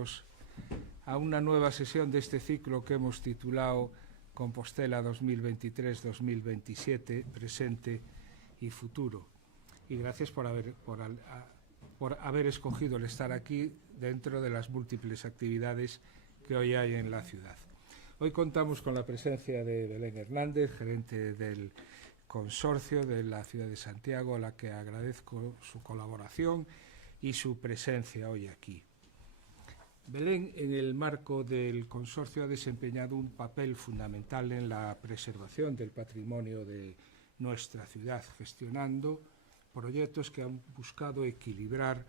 bienvenidos a una nueva sesión de este ciclo que hemos titulado Compostela 2023-2027, presente y futuro. Y gracias por haber escogido el estar aquí dentro de las múltiples actividades que hoy hay en la ciudad. Hoy contamos con la presencia de Belén Hernández, gerente del consorcio de la ciudad de Santiago, a la que agradezco su colaboración y su presencia hoy aquí. Belén, en el marco del consorcio, ha desempeñado un papel fundamental en la preservación del patrimonio de nuestra ciudad, gestionando proyectos que han buscado equilibrar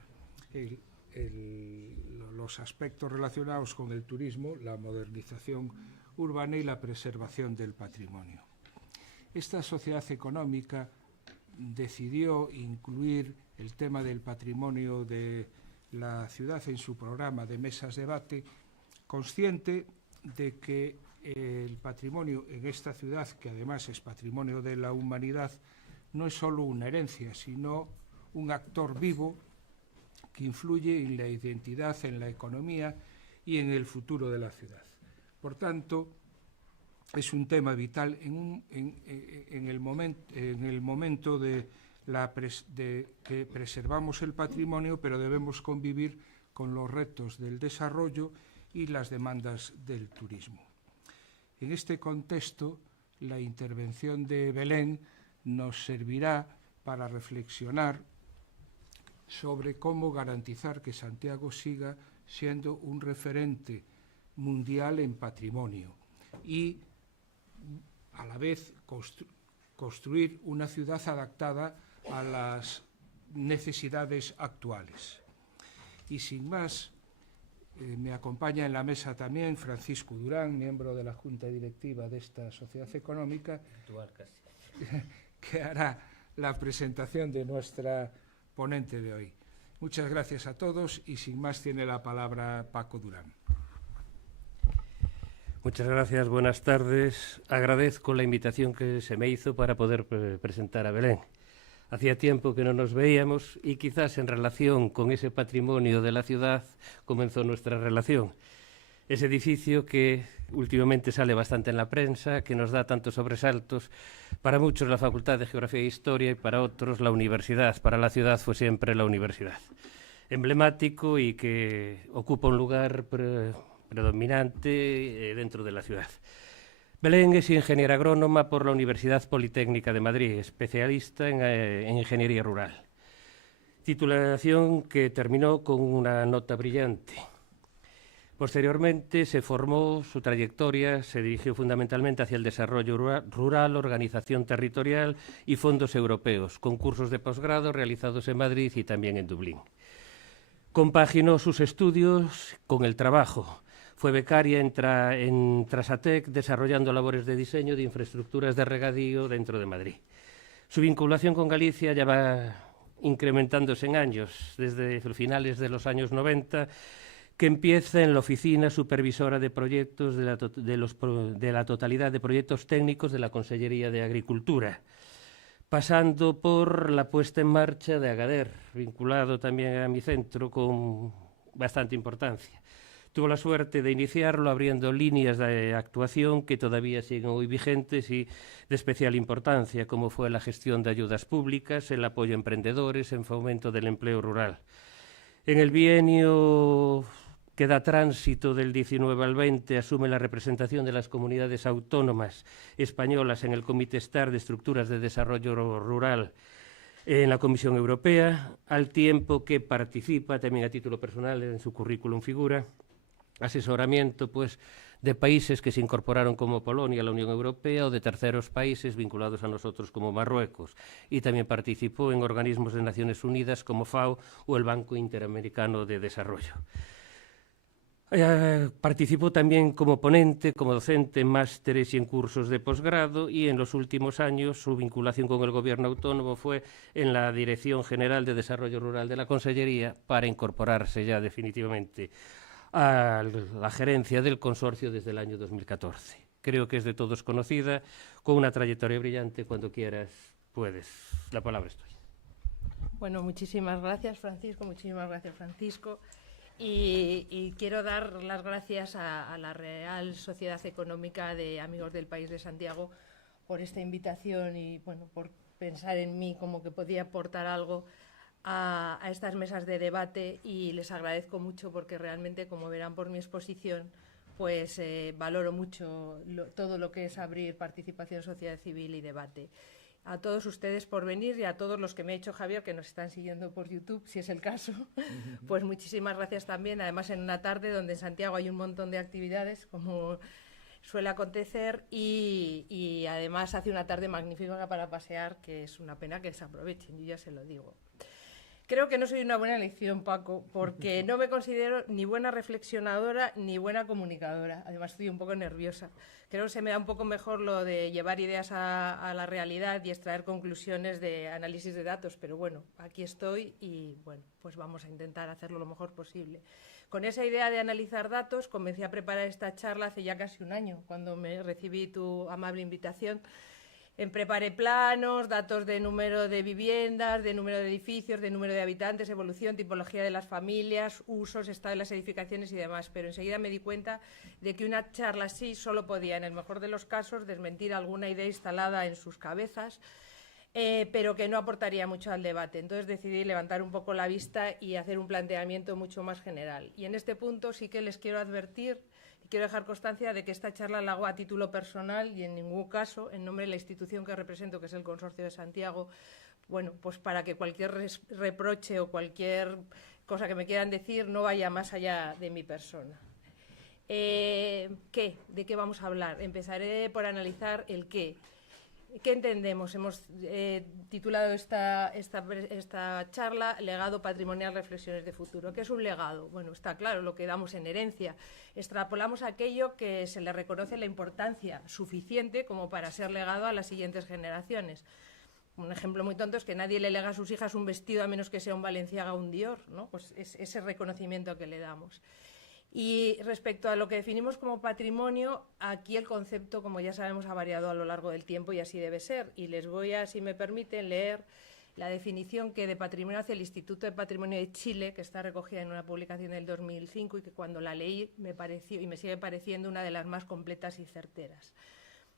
los aspectos relacionados con el turismo, la modernización urbana y la preservación del patrimonio. Esta sociedad económica decidió incluir el tema del patrimonio de la ciudad en su programa de mesas de debate, consciente de que el patrimonio en esta ciudad, que además es patrimonio de la humanidad, no es solo una herencia, sino un actor vivo que influye en la identidad, en la economía y en el futuro de la ciudad. Por tanto, es un tema vital en el momento de que preservamos el patrimonio, pero debemos convivir con los retos del desarrollo y las demandas del turismo. En este contexto, la intervención de Belén nos servirá para reflexionar sobre cómo garantizar que Santiago siga siendo un referente mundial en patrimonio y, a la vez, construir una ciudad adaptada a las necesidades actuales. Y sin más, me acompaña en la mesa también Francisco Durán, miembro de la Junta Directiva de esta sociedad económica, que hará la presentación de nuestra ponente de hoy. Muchas gracias a todos y sin más tiene la palabra Paco Durán. Muchas gracias, buenas tardes. Agradezco la invitación que se me hizo para poder presentar a Belén. Hacía tiempo que no nos veíamos y quizás en relación con ese patrimonio de la ciudad comenzó nuestra relación. Ese edificio que últimamente sale bastante en la prensa, que nos da tantos sobresaltos, para muchos la Facultad de Geografía e Historia y para otros la universidad. Para la ciudad fue siempre la universidad. Emblemático y que ocupa un lugar predominante dentro de la ciudad. Belén es ingeniera agrónoma por la Universidad Politécnica de Madrid, especialista en ingeniería rural. Titulación que terminó con una nota brillante. Posteriormente se formó, su trayectoria se dirigió fundamentalmente hacia el desarrollo rural, organización territorial y fondos europeos, con cursos de posgrado realizados en Madrid y también en Dublín. Compaginó sus estudios con el trabajo. Fue becaria en Trasatec, desarrollando labores de diseño de infraestructuras de regadío dentro de Madrid. Su vinculación con Galicia ya va incrementándose en años, desde finales de los años 90, que empieza en la oficina supervisora de proyectos de la totalidad de proyectos técnicos de la Consellería de Agricultura, pasando por la puesta en marcha de Agadir, vinculado también a mi centro con bastante importancia. Tuvo la suerte de iniciarlo abriendo líneas de actuación que todavía siguen hoy vigentes y de especial importancia, como fue la gestión de ayudas públicas, el apoyo a emprendedores, en fomento del empleo rural. En el bienio que da tránsito del 19 al 20 asume la representación de las comunidades autónomas españolas en el Comité Star de Estructuras de Desarrollo Rural en la Comisión Europea, al tiempo que participa, también a título personal, en su currículum figura, asesoramiento de países que se incorporaron como Polonia a la Unión Europea o de terceros países vinculados a nosotros como Marruecos. Y también participó en organismos de Naciones Unidas como FAO o el Banco Interamericano de Desarrollo. Participó también como ponente, como docente en másteres y en cursos de posgrado, y en los últimos años su vinculación con el Gobierno autónomo fue en la Dirección General de Desarrollo Rural de la Consellería, para incorporarse ya definitivamente a la gerencia del consorcio desde el año 2014. Creo que es de todos conocida, con una trayectoria brillante. Cuando quieras, puedes. La palabra es tuya. Bueno, muchísimas gracias, Francisco. y quiero dar las gracias a la Real Sociedad Económica de Amigos del País de Santiago por esta invitación y bueno, por pensar en mí como que podía aportar algo a estas mesas de debate, y les agradezco mucho porque realmente, como verán por mi exposición, pues valoro mucho todo lo que es abrir participación, sociedad civil y debate. A todos ustedes por venir y a todos los que me ha hecho Javier, que nos están siguiendo por YouTube, si es el caso, pues muchísimas gracias también. Además, en una tarde donde en Santiago hay un montón de actividades, como suele acontecer, y además hace una tarde magnífica para pasear, que es una pena que se aprovechen, yo ya se lo digo. Creo que no soy una buena elección, Paco, porque no me considero ni buena reflexionadora ni buena comunicadora. Además, estoy un poco nerviosa. Creo que se me da un poco mejor lo de llevar ideas a la realidad y extraer conclusiones de análisis de datos, pero bueno, aquí estoy y bueno, pues vamos a intentar hacerlo lo mejor posible. Con esa idea de analizar datos, comencé a preparar esta charla hace ya casi un año, cuando me recibí tu amable invitación. Preparé planos, datos de número de viviendas, de número de edificios, de número de habitantes, evolución, tipología de las familias, usos, estado de las edificaciones y demás. Pero enseguida me di cuenta de que una charla así solo podía, en el mejor de los casos, desmentir alguna idea instalada en sus cabezas, pero que no aportaría mucho al debate. Entonces decidí levantar un poco la vista y hacer un planteamiento mucho más general. Y en este punto sí que les quiero advertir, quiero dejar constancia de que esta charla la hago a título personal y en ningún caso en nombre de la institución que represento, que es el Consorcio de Santiago, bueno, pues para que cualquier reproche o cualquier cosa que me quieran decir no vaya más allá de mi persona. ¿De qué vamos a hablar? Empezaré por analizar el qué. ¿Qué entendemos? Hemos titulado esta charla Legado patrimonial, reflexiones de futuro. ¿Qué es un legado? Bueno, está claro, lo que damos en herencia. Extrapolamos aquello que se le reconoce la importancia suficiente como para ser legado a las siguientes generaciones. Un ejemplo muy tonto es que nadie le lega a sus hijas un vestido a menos que sea un Balenciaga o un Dior, ¿no? Pues es ese reconocimiento que le damos. Y respecto a lo que definimos como patrimonio, aquí el concepto, como ya sabemos, ha variado a lo largo del tiempo y así debe ser. Y les voy a, si me permiten, leer la definición que de patrimonio hace el Instituto de Patrimonio de Chile, que está recogida en una publicación del 2005 y que cuando la leí me pareció y me sigue pareciendo una de las más completas y certeras.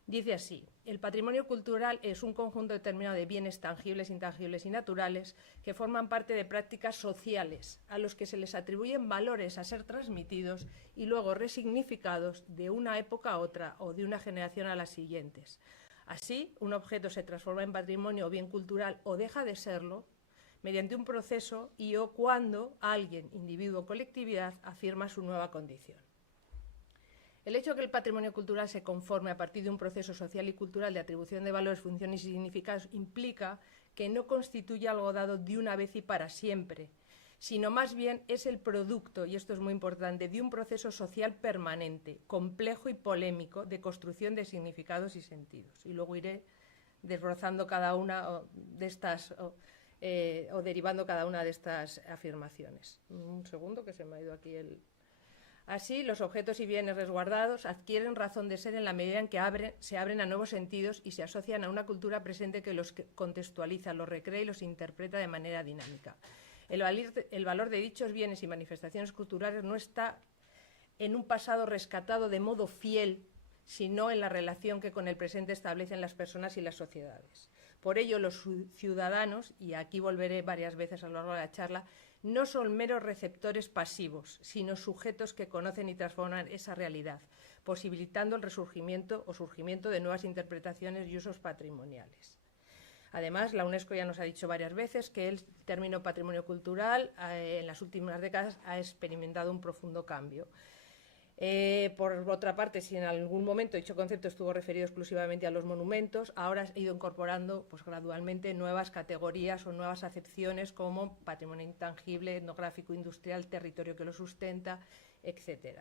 Dice así: el patrimonio cultural es un conjunto determinado de bienes tangibles, intangibles y naturales que forman parte de prácticas sociales a los que se les atribuyen valores a ser transmitidos y luego resignificados de una época a otra o de una generación a las siguientes. Así, un objeto se transforma en patrimonio o bien cultural o deja de serlo mediante un proceso y o cuando alguien, individuo o colectividad, afirma su nueva condición. El hecho de que el patrimonio cultural se conforme a partir de un proceso social y cultural de atribución de valores, funciones y significados implica que no constituye algo dado de una vez y para siempre, sino más bien es el producto, y esto es muy importante, de un proceso social permanente, complejo y polémico de construcción de significados y sentidos. Y luego iré desbrozando cada una de estas o derivando cada una de estas afirmaciones. Un segundo, que se me ha ido aquí el... Así, los objetos y bienes resguardados adquieren razón de ser en la medida en que se abren a nuevos sentidos y se asocian a una cultura presente que los contextualiza, los recrea y los interpreta de manera dinámica. El valor de dichos bienes y manifestaciones culturales no está en un pasado rescatado de modo fiel, sino en la relación que con el presente establecen las personas y las sociedades. Por ello, los ciudadanos, y aquí volveré varias veces a lo largo de la charla, no son meros receptores pasivos, sino sujetos que conocen y transforman esa realidad, posibilitando el resurgimiento o surgimiento de nuevas interpretaciones y usos patrimoniales. Además, la UNESCO ya nos ha dicho varias veces que el término patrimonio cultural en las últimas décadas ha experimentado un profundo cambio. Por otra parte, si en algún momento dicho concepto estuvo referido exclusivamente a los monumentos, ahora ha ido incorporando pues, gradualmente nuevas categorías o nuevas acepciones como patrimonio intangible, etnográfico, industrial, territorio que lo sustenta, etc.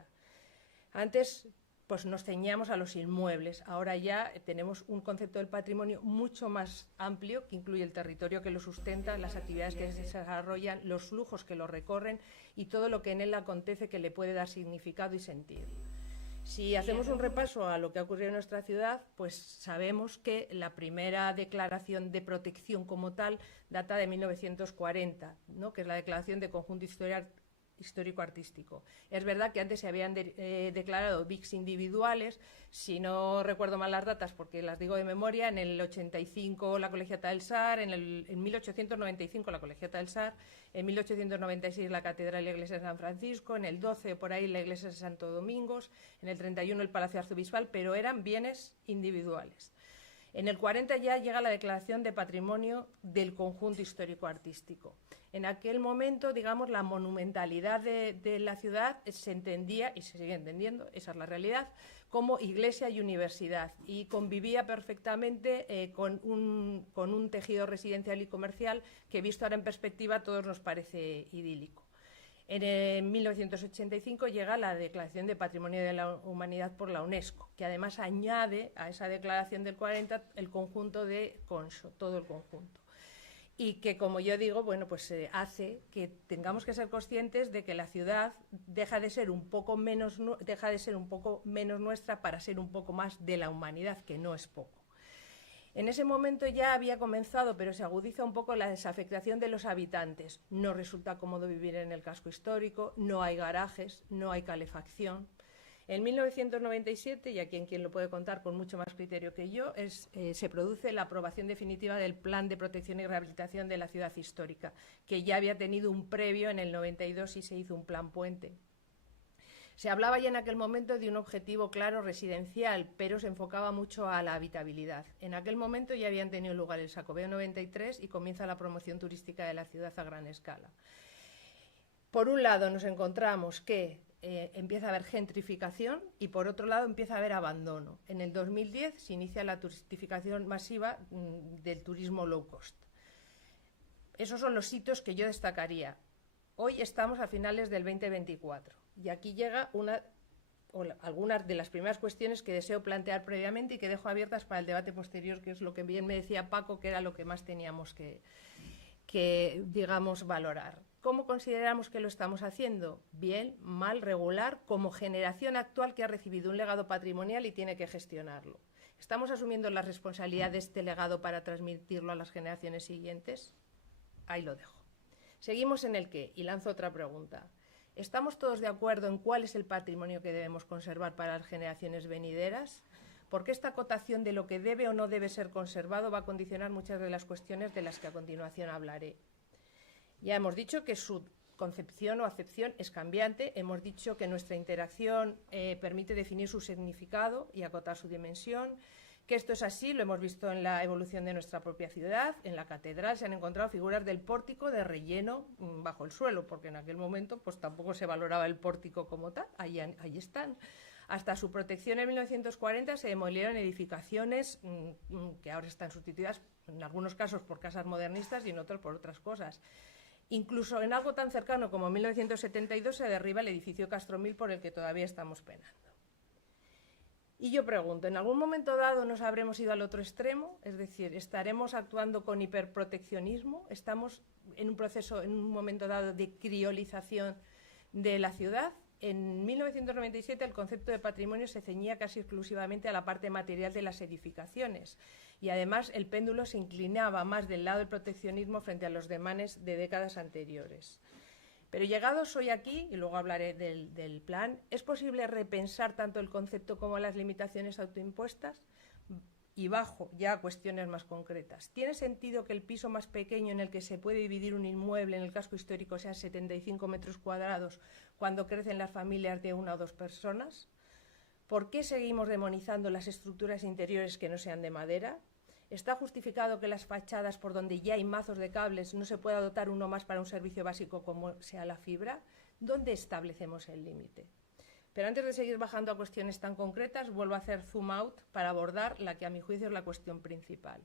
Antes pues, nos ceñíamos a los inmuebles, ahora ya tenemos un concepto del patrimonio mucho más amplio que incluye el territorio que lo sustenta, las actividades que se desarrollan, los flujos que lo recorren y todo lo que en él acontece que le puede dar significado y sentido. Si hacemos un repaso a lo que ha ocurrido en nuestra ciudad, pues sabemos que la primera declaración de protección como tal data de 1940, ¿no? Que es la Declaración de Conjunto histórico-artístico. Es verdad que antes se habían declarado BICs individuales, si no recuerdo mal las datas porque las digo de memoria, en el 85 la Colegiata del Sar, en 1895 la Colegiata del Sar, en 1896 la Catedral y la Iglesia de San Francisco, en el 12 por ahí la Iglesia de Santo Domingos, en el 31 el Palacio Arzobispal, pero eran bienes individuales. En el 40 ya llega la declaración de patrimonio del conjunto histórico-artístico. En aquel momento, digamos, la monumentalidad de la ciudad se entendía, y se sigue entendiendo, esa es la realidad, como iglesia y universidad, y convivía perfectamente con un tejido residencial y comercial que, visto ahora en perspectiva, a todos nos parece idílico. En 1985 llega la Declaración de Patrimonio de la Humanidad por la UNESCO, que además añade a esa declaración del 40 el conjunto de Conxo, todo el conjunto. Y que, como yo digo, bueno, pues hace que tengamos que ser conscientes de que la ciudad deja de ser un poco menos nuestra para ser un poco más de la humanidad, que no es poco. En ese momento ya había comenzado, pero se agudiza un poco la desafectación de los habitantes. No resulta cómodo vivir en el casco histórico, no hay garajes, no hay calefacción. En 1997, y aquí quien lo puede contar con mucho más criterio que yo, se produce la aprobación definitiva del Plan de Protección y Rehabilitación de la Ciudad Histórica, que ya había tenido un previo en el 92 y se hizo un plan puente. Se hablaba ya en aquel momento de un objetivo claro residencial, pero se enfocaba mucho a la habitabilidad. En aquel momento ya habían tenido lugar el Xacobeo 93 y comienza la promoción turística de la ciudad a gran escala. Por un lado nos encontramos que empieza a haber gentrificación y por otro lado empieza a haber abandono. En el 2010 se inicia la turistificación masiva del turismo low cost. Esos son los hitos que yo destacaría. Hoy estamos a finales del 2024 y aquí llega algunas de las primeras cuestiones que deseo plantear previamente y que dejo abiertas para el debate posterior, que es lo que bien me decía Paco, que era lo que más teníamos que digamos, valorar. ¿Cómo consideramos que lo estamos haciendo? Bien, mal, regular, como generación actual que ha recibido un legado patrimonial y tiene que gestionarlo. ¿Estamos asumiendo la responsabilidad de este legado para transmitirlo a las generaciones siguientes? Ahí lo dejo. Seguimos en el qué, y lanzo otra pregunta. ¿Estamos todos de acuerdo en cuál es el patrimonio que debemos conservar para las generaciones venideras? Porque esta acotación de lo que debe o no debe ser conservado va a condicionar muchas de las cuestiones de las que a continuación hablaré. Ya hemos dicho que su concepción o acepción es cambiante, hemos dicho que nuestra interacción permite definir su significado y acotar su dimensión, que esto es así, lo hemos visto en la evolución de nuestra propia ciudad. En la catedral se han encontrado figuras del pórtico de relleno bajo el suelo, porque en aquel momento pues tampoco se valoraba el pórtico como tal, ahí están. Hasta su protección en 1940 se demolieron edificaciones que ahora están sustituidas en algunos casos por casas modernistas y en otros por otras cosas. Incluso en algo tan cercano como 1972 se derriba el edificio Castromil por el que todavía estamos penando. Y yo pregunto, ¿en algún momento dado nos habremos ido al otro extremo? Es decir, ¿estaremos actuando con hiperproteccionismo? ¿Estamos en un proceso, en un momento dado, de criolización de la ciudad? En 1997 el concepto de patrimonio se ceñía casi exclusivamente a la parte material de las edificaciones y además el péndulo se inclinaba más del lado del proteccionismo frente a los demanes de décadas anteriores. Pero llegados hoy aquí, y luego hablaré del plan, ¿es posible repensar tanto el concepto como las limitaciones autoimpuestas? Y bajo ya a cuestiones más concretas. ¿Tiene sentido que el piso más pequeño en el que se puede dividir un inmueble en el casco histórico sea 75 metros cuadrados cuando crecen las familias de 1 o 2 personas? ¿Por qué seguimos demonizando las estructuras interiores que no sean de madera? ¿Está justificado que las fachadas por donde ya hay mazos de cables no se pueda dotar uno más para un servicio básico como sea la fibra? ¿Dónde establecemos el límite? Pero antes de seguir bajando a cuestiones tan concretas, vuelvo a hacer zoom out para abordar la que a mi juicio es la cuestión principal.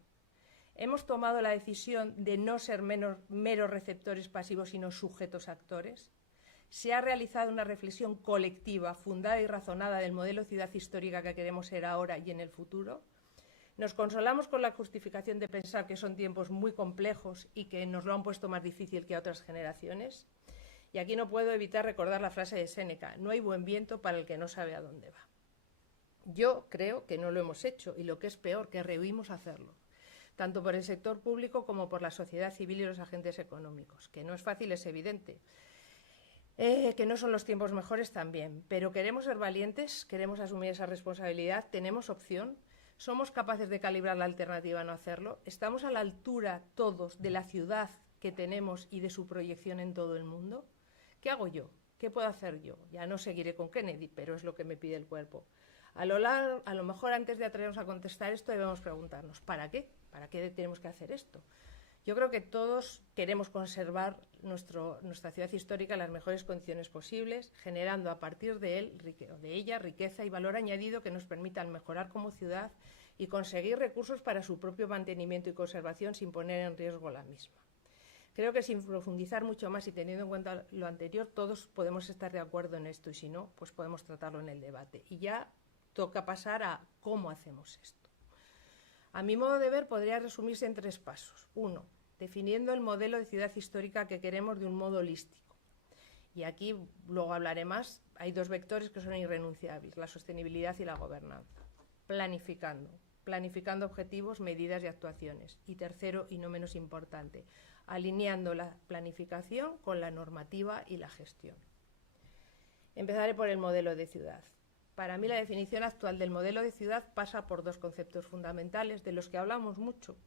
¿Hemos tomado la decisión de no ser meros receptores pasivos, sino sujetos actores? ¿Se ha realizado una reflexión colectiva, fundada y razonada del modelo ciudad histórica que queremos ser ahora y en el futuro? ¿Nos consolamos con la justificación de pensar que son tiempos muy complejos y que nos lo han puesto más difícil que a otras generaciones? Y aquí no puedo evitar recordar la frase de Séneca: no hay buen viento para el que no sabe a dónde va. Yo creo que no lo hemos hecho y, lo que es peor, que rehuimos hacerlo, tanto por el sector público como por la sociedad civil y los agentes económicos. Que no es fácil es evidente. Que no son los tiempos mejores también, pero queremos ser valientes, queremos asumir esa responsabilidad, tenemos opción, somos capaces de calibrar la alternativa a no hacerlo, estamos a la altura todos de la ciudad que tenemos y de su proyección en todo el mundo. ¿Qué hago yo? ¿Qué puedo hacer yo? Ya no seguiré con Kennedy, pero es lo que me pide el cuerpo. A lo mejor antes de atrevernos a contestar esto debemos preguntarnos, ¿para qué? ¿Para qué tenemos que hacer esto? Yo creo que todos queremos conservar nuestra ciudad histórica en las mejores condiciones posibles, generando a partir de ella riqueza y valor añadido que nos permitan mejorar como ciudad y conseguir recursos para su propio mantenimiento y conservación sin poner en riesgo la misma. Creo que sin profundizar mucho más y teniendo en cuenta lo anterior, todos podemos estar de acuerdo en esto y si no, pues podemos tratarlo en el debate. Y ya toca pasar a cómo hacemos esto. A mi modo de ver, podría resumirse en 3 pasos. 1. Definiendo el modelo de ciudad histórica que queremos de un modo holístico. Y aquí, luego hablaré más, hay 2 vectores que son irrenunciables, la sostenibilidad y la gobernanza. Planificando objetivos, medidas y actuaciones. Y tercero, y no menos importante, alineando la planificación con la normativa y la gestión. Empezaré por el modelo de ciudad. Para mí la definición actual del modelo de ciudad pasa por 2 conceptos fundamentales de los que hablamos mucho,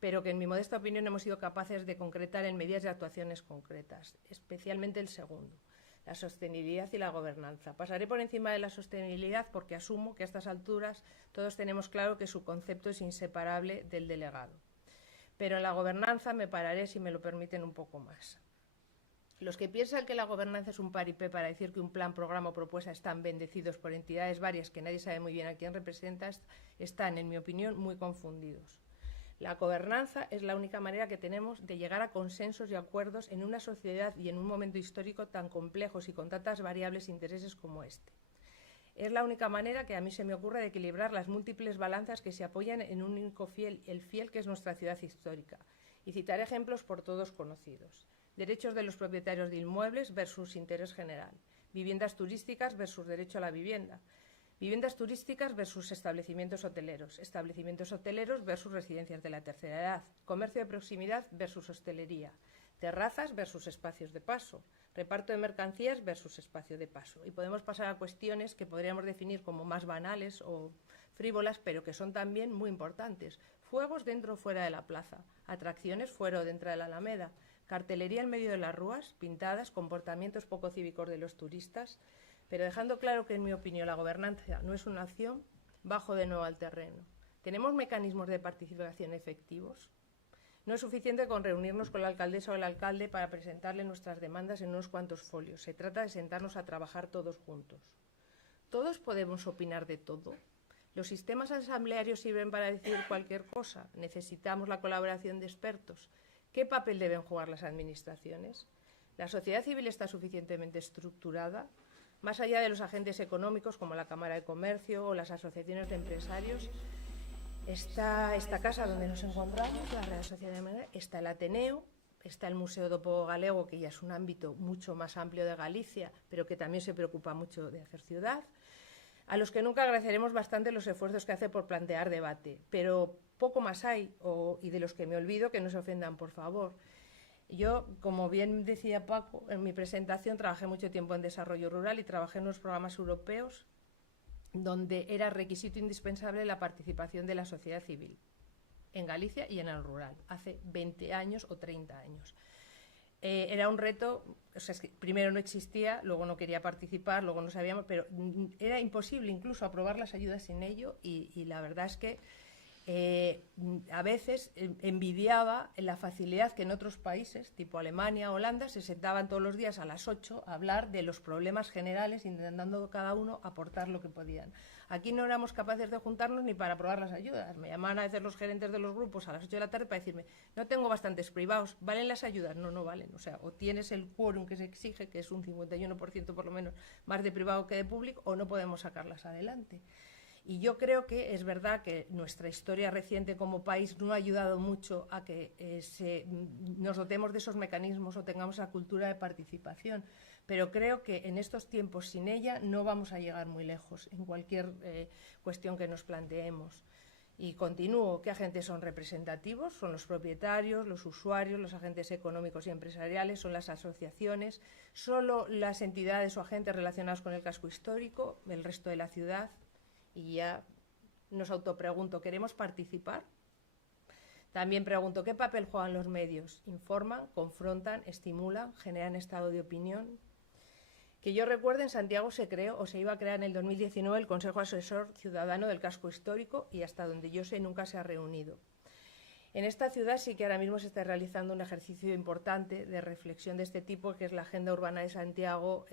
pero que en mi modesta opinión hemos sido capaces de concretar en medidas y actuaciones concretas, especialmente el segundo, la sostenibilidad y la gobernanza. Pasaré por encima de la sostenibilidad porque asumo que a estas alturas todos tenemos claro que su concepto es inseparable del delegado. Pero en la gobernanza me pararé, si me lo permiten, un poco más. Los que piensan que la gobernanza es un paripé para decir que un plan, programa o propuesta están bendecidos por entidades varias que nadie sabe muy bien a quién representan, están, en mi opinión, muy confundidos. La gobernanza es la única manera que tenemos de llegar a consensos y acuerdos en una sociedad y en un momento histórico tan complejos y con tantas variables e intereses como este. Es la única manera que a mí se me ocurre de equilibrar las múltiples balanzas que se apoyan en un único fiel, el fiel que es nuestra ciudad histórica. Y citaré ejemplos por todos conocidos. Derechos de los propietarios de inmuebles versus interés general. Viviendas turísticas versus derecho a la vivienda. Viviendas turísticas versus establecimientos hoteleros versus residencias de la tercera edad, comercio de proximidad versus hostelería, terrazas versus espacios de paso, reparto de mercancías versus espacio de paso. Y podemos pasar a cuestiones que podríamos definir como más banales o frívolas, pero que son también muy importantes. Fuegos dentro o fuera de la plaza, atracciones fuera o dentro de la Alameda, cartelería en medio de las rúas, pintadas, comportamientos poco cívicos de los turistas, pero dejando claro que, en mi opinión, la gobernanza no es una acción, bajo de nuevo al terreno. ¿Tenemos mecanismos de participación efectivos? No es suficiente con reunirnos con la alcaldesa o el alcalde para presentarle nuestras demandas en unos cuantos folios. Se trata de sentarnos a trabajar todos juntos. ¿Todos podemos opinar de todo? ¿Los sistemas asamblearios sirven para decidir cualquier cosa? ¿Necesitamos la colaboración de expertos? ¿Qué papel deben jugar las administraciones? ¿La sociedad civil está suficientemente estructurada? Más allá de los agentes económicos como la Cámara de Comercio o las asociaciones de empresarios, está esta casa donde nos encontramos, la Real Sociedad de Manera, está el Ateneo, está el Museo do Pobo Galego, que ya es un ámbito mucho más amplio de Galicia, pero que también se preocupa mucho de hacer ciudad, a los que nunca agradeceremos bastante los esfuerzos que hace por plantear debate, pero poco más hay, y de los que me olvido, que no se ofendan, por favor. Yo, como bien decía Paco, en mi presentación trabajé mucho tiempo en desarrollo rural y trabajé en unos programas europeos donde era requisito indispensable la participación de la sociedad civil, en Galicia y en el rural, hace 20 años o 30 años. Era un reto, o sea, es que primero no existía, luego no quería participar, luego no sabíamos, pero era imposible incluso aprobar las ayudas sin ello y la verdad es que a veces envidiaba la facilidad que en otros países, tipo Alemania, Holanda, se sentaban todos los días a las 8 a hablar de los problemas generales, intentando cada uno aportar lo que podían. Aquí no éramos capaces de juntarnos ni para aprobar las ayudas. Me llamaban a veces los gerentes de los grupos a las 8 de la tarde para decirme, no tengo bastantes privados, ¿valen las ayudas? No, no valen. O sea, o tienes el quórum que se exige, que es un 51% por lo menos más de privado que de público, o no podemos sacarlas adelante. Y yo creo que es verdad que nuestra historia reciente como país no ha ayudado mucho a que nos dotemos de esos mecanismos o tengamos esa cultura de participación, pero creo que en estos tiempos sin ella no vamos a llegar muy lejos en cualquier cuestión que nos planteemos. Y continúo, ¿qué agentes son representativos? Son los propietarios, los usuarios, los agentes económicos y empresariales, son las asociaciones, solo las entidades o agentes relacionados con el casco histórico, el resto de la ciudad. Y ya nos autopregunto, ¿queremos participar? También pregunto, ¿qué papel juegan los medios? ¿Informan, confrontan, estimulan, generan estado de opinión? Que yo recuerde, en Santiago se creó o se iba a crear en el 2019 el Consejo Asesor Ciudadano del Casco Histórico y hasta donde yo sé nunca se ha reunido. En esta ciudad sí que ahora mismo se está realizando un ejercicio importante de reflexión de este tipo, que es la Agenda Urbana de Santiago,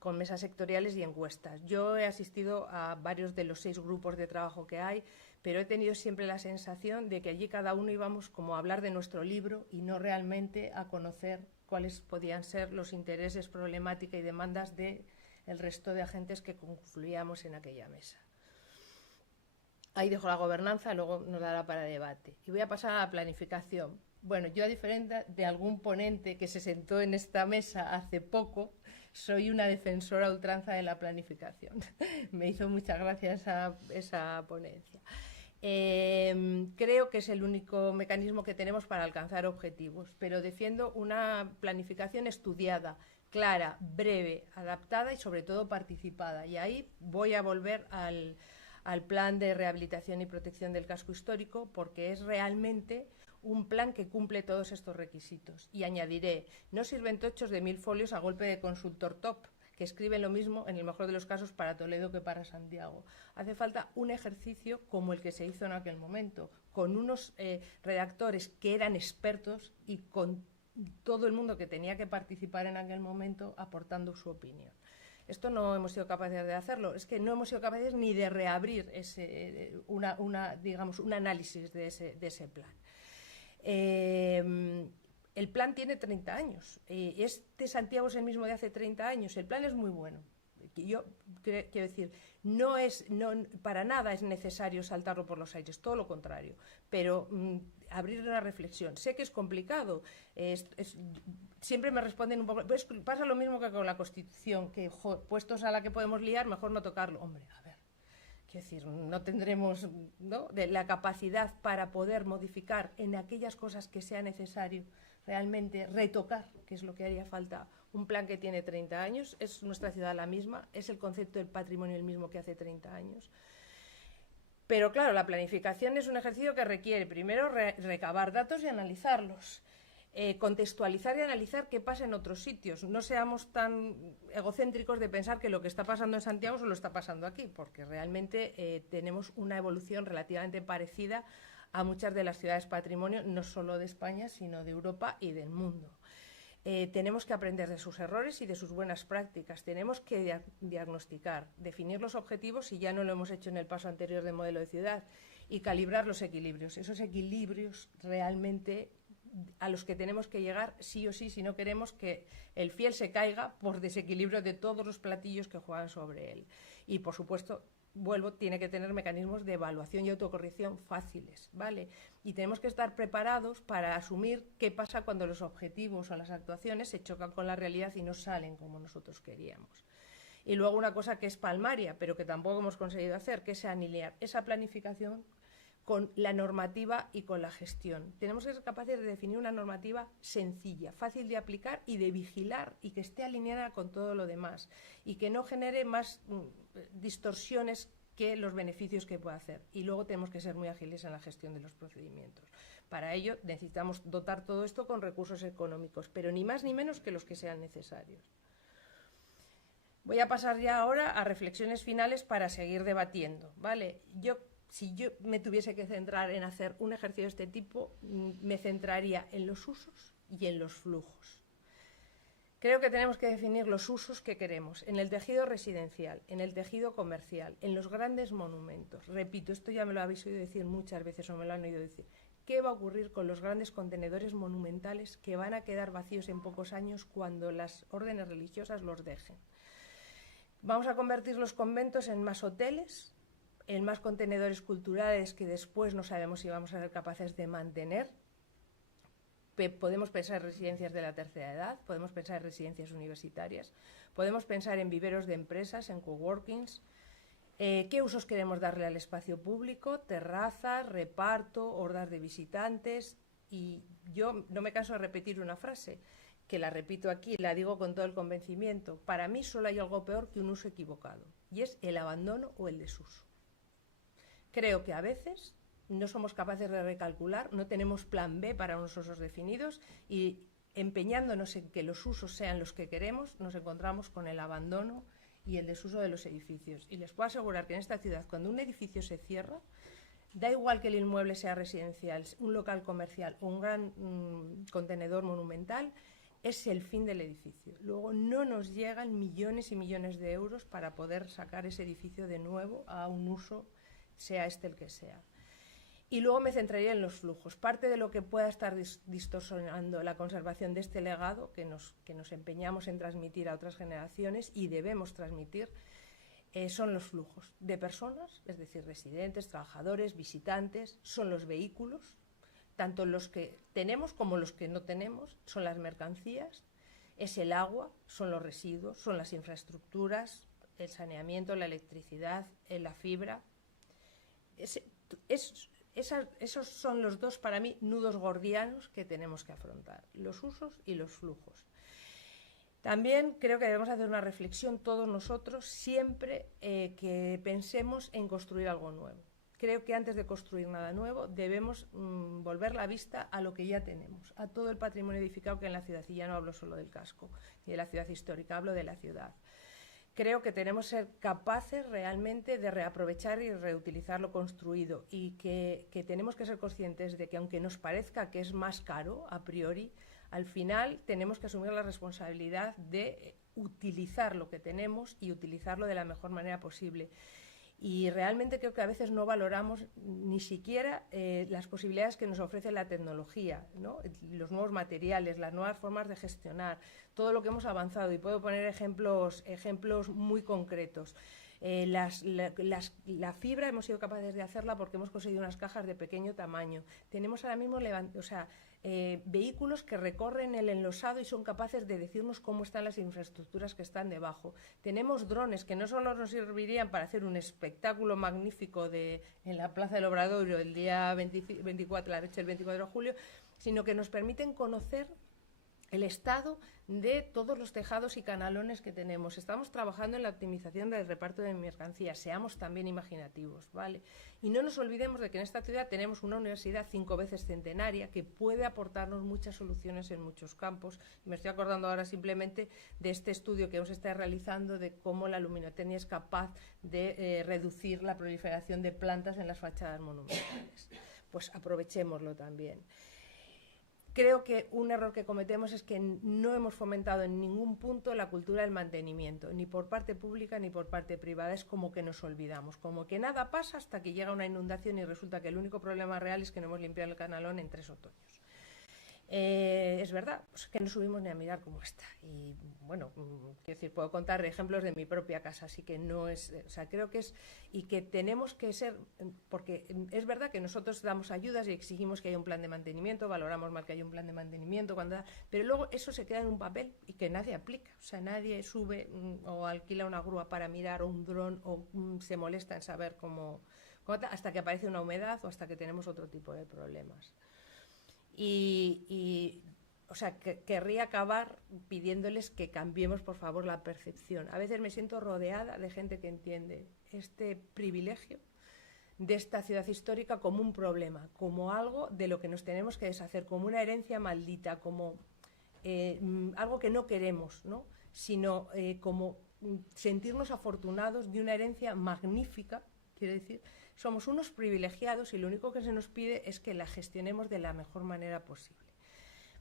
con mesas sectoriales y encuestas. Yo he asistido a varios de los 6 grupos de trabajo que hay, pero he tenido siempre la sensación de que allí cada uno íbamos como a hablar de nuestro libro y no realmente a conocer cuáles podían ser los intereses, problemática y demandas del resto de agentes que confluíamos en aquella mesa. Ahí dejo la gobernanza, luego nos dará para debate. Y voy a pasar a la planificación. Bueno, yo, a diferencia de algún ponente que se sentó en esta mesa hace poco, soy una defensora a ultranza de la planificación. Me hizo mucha gracia esa ponencia. Creo que es el único mecanismo que tenemos para alcanzar objetivos, pero defiendo una planificación estudiada, clara, breve, adaptada y sobre todo participada. Y ahí voy a volver al plan de rehabilitación y protección del casco histórico, porque es realmente un plan que cumple todos estos requisitos. Y añadiré, no sirven tochos de 1000 folios a golpe de consultor top, que escriben lo mismo, en el mejor de los casos, para Toledo que para Santiago. Hace falta un ejercicio como el que se hizo en aquel momento, con unos redactores que eran expertos y con todo el mundo que tenía que participar en aquel momento aportando su opinión. Esto no hemos sido capaces de hacerlo, es que no hemos sido capaces ni de reabrir un análisis de ese plan. El plan tiene 30 años. Este Santiago es el mismo de hace 30 años. El plan es muy bueno. Yo quiero decir, para nada es necesario saltarlo por los aires, todo lo contrario. Pero abrir una reflexión. Sé que es complicado. Siempre me responden un poco. Pues pasa lo mismo que con la Constitución, que puestos a la que podemos liar, mejor no tocarlo. Hombre, a ver. Quiero decir, no tendremos, ¿no?, de la capacidad para poder modificar en aquellas cosas que sea necesario realmente retocar, que es lo que haría falta, un plan que tiene 30 años, es nuestra ciudad la misma, es el concepto del patrimonio el mismo que hace 30 años. Pero claro, la planificación es un ejercicio que requiere primero recabar datos y analizarlos, contextualizar y analizar qué pasa en otros sitios. No seamos tan egocéntricos de pensar que lo que está pasando en Santiago solo está pasando aquí, porque realmente tenemos una evolución relativamente parecida a muchas de las ciudades patrimonio, no solo de España, sino de Europa y del mundo. Tenemos que aprender de sus errores y de sus buenas prácticas. Tenemos que diagnosticar, definir los objetivos, si ya no lo hemos hecho en el paso anterior del modelo de ciudad, y calibrar los equilibrios. Esos equilibrios realmente a los que tenemos que llegar sí o sí, si no queremos que el fiel se caiga por desequilibrio de todos los platillos que juegan sobre él. Y, por supuesto, tiene que tener mecanismos de evaluación y autocorrección fáciles, ¿vale? Y tenemos que estar preparados para asumir qué pasa cuando los objetivos o las actuaciones se chocan con la realidad y no salen como nosotros queríamos. Y luego una cosa que es palmaria, pero que tampoco hemos conseguido hacer, que es alinear esa planificación con la normativa y con la gestión. Tenemos que ser capaces de definir una normativa sencilla, fácil de aplicar y de vigilar, y que esté alineada con todo lo demás y que no genere más distorsiones que los beneficios que pueda hacer. Y luego tenemos que ser muy ágiles en la gestión de los procedimientos. Para ello necesitamos dotar todo esto con recursos económicos, pero ni más ni menos que los que sean necesarios. Voy a pasar ya ahora a reflexiones finales para seguir debatiendo, ¿vale? Si yo me tuviese que centrar en hacer un ejercicio de este tipo, me centraría en los usos y en los flujos. Creo que tenemos que definir los usos que queremos en el tejido residencial, en el tejido comercial, en los grandes monumentos. Repito, esto ya me lo habéis oído decir muchas veces o me lo han oído decir. ¿Qué va a ocurrir con los grandes contenedores monumentales que van a quedar vacíos en pocos años cuando las órdenes religiosas los dejen? ¿Vamos a convertir los conventos en más hoteles, en más contenedores culturales que después no sabemos si vamos a ser capaces de mantener? Podemos pensar en residencias de la tercera edad, podemos pensar en residencias universitarias, podemos pensar en viveros de empresas, en coworkings. ¿Qué usos queremos darle al espacio público? Terrazas, reparto, hordas de visitantes. Y yo no me canso de repetir una frase, que la repito aquí, la digo con todo el convencimiento. Para mí solo hay algo peor que un uso equivocado, y es el abandono o el desuso. Creo que a veces no somos capaces de recalcular, no tenemos plan B para unos usos definidos, y empeñándonos en que los usos sean los que queremos, nos encontramos con el abandono y el desuso de los edificios. Y les puedo asegurar que en esta ciudad, cuando un edificio se cierra, da igual que el inmueble sea residencial, un local comercial o un gran contenedor monumental, es el fin del edificio. Luego no nos llegan millones y millones de euros para poder sacar ese edificio de nuevo a un uso, sea este el que sea. Y luego me centraría en los flujos. Parte de lo que pueda estar distorsionando la conservación de este legado que nos empeñamos en transmitir a otras generaciones y debemos transmitir, son los flujos de personas, es decir, residentes, trabajadores, visitantes, son los vehículos, tanto los que tenemos como los que no tenemos, son las mercancías, es el agua, son los residuos, son las infraestructuras, el saneamiento, la electricidad, la fibra. Esos son los dos, para mí, nudos gordianos que tenemos que afrontar, los usos y los flujos. También creo que debemos hacer una reflexión todos nosotros siempre que pensemos en construir algo nuevo. Creo que antes de construir nada nuevo debemos volver la vista a lo que ya tenemos, a todo el patrimonio edificado que hay en la ciudad. Y ya no hablo solo del casco ni de la ciudad histórica, hablo de la ciudad. Creo que tenemos que ser capaces realmente de reaprovechar y reutilizar lo construido, y que tenemos que ser conscientes de que, aunque nos parezca que es más caro a priori, al final tenemos que asumir la responsabilidad de utilizar lo que tenemos y utilizarlo de la mejor manera posible. Y realmente creo que a veces no valoramos ni siquiera las posibilidades que nos ofrece la tecnología, ¿no? Los nuevos materiales, las nuevas formas de gestionar, todo lo que hemos avanzado. Y puedo poner ejemplos muy concretos. La fibra hemos sido capaces de hacerla porque hemos conseguido unas cajas de pequeño tamaño. Tenemos ahora mismo vehículos que recorren el enlosado y son capaces de decirnos cómo están las infraestructuras que están debajo. Tenemos drones que no solo nos servirían para hacer un espectáculo magnífico en la Plaza del Obradoiro el día 24, la noche del 24 de julio, sino que nos permiten conocer el estado de todos los tejados y canalones que tenemos. Estamos trabajando en la optimización del reparto de mercancías. Seamos también imaginativos, ¿vale? Y no nos olvidemos de que en esta ciudad tenemos una universidad 5 veces centenaria que puede aportarnos muchas soluciones en muchos campos. Me estoy acordando ahora simplemente de este estudio que hemos estado realizando de cómo la luminotecnia es capaz de reducir la proliferación de plantas en las fachadas monumentales. Pues aprovechémoslo también. Creo que un error que cometemos es que no hemos fomentado en ningún punto la cultura del mantenimiento, ni por parte pública ni por parte privada. Es como que nos olvidamos, como que nada pasa hasta que llega una inundación y resulta que el único problema real es que no hemos limpiado el canalón en 3 otoños. Es verdad, pues que no subimos ni a mirar cómo está. Y bueno, quiero decir, puedo contar ejemplos de mi propia casa, así que no es, o sea, creo que es, y que tenemos que ser, porque es verdad que nosotros damos ayudas y exigimos que haya un plan de mantenimiento, valoramos mal que haya un plan de mantenimiento, pero luego eso se queda en un papel y que nadie aplica. O sea, nadie sube o alquila una grúa para mirar, o un dron, o se molesta en saber cómo, hasta que aparece una humedad o hasta que tenemos otro tipo de problemas. O sea, querría acabar pidiéndoles que cambiemos, por favor, la percepción. A veces me siento rodeada de gente que entiende este privilegio de esta ciudad histórica como un problema, como algo de lo que nos tenemos que deshacer, como una herencia maldita, como algo que no queremos, ¿no? Sino como sentirnos afortunados de una herencia magnífica, quiero decir. Somos unos privilegiados y lo único que se nos pide es que la gestionemos de la mejor manera posible.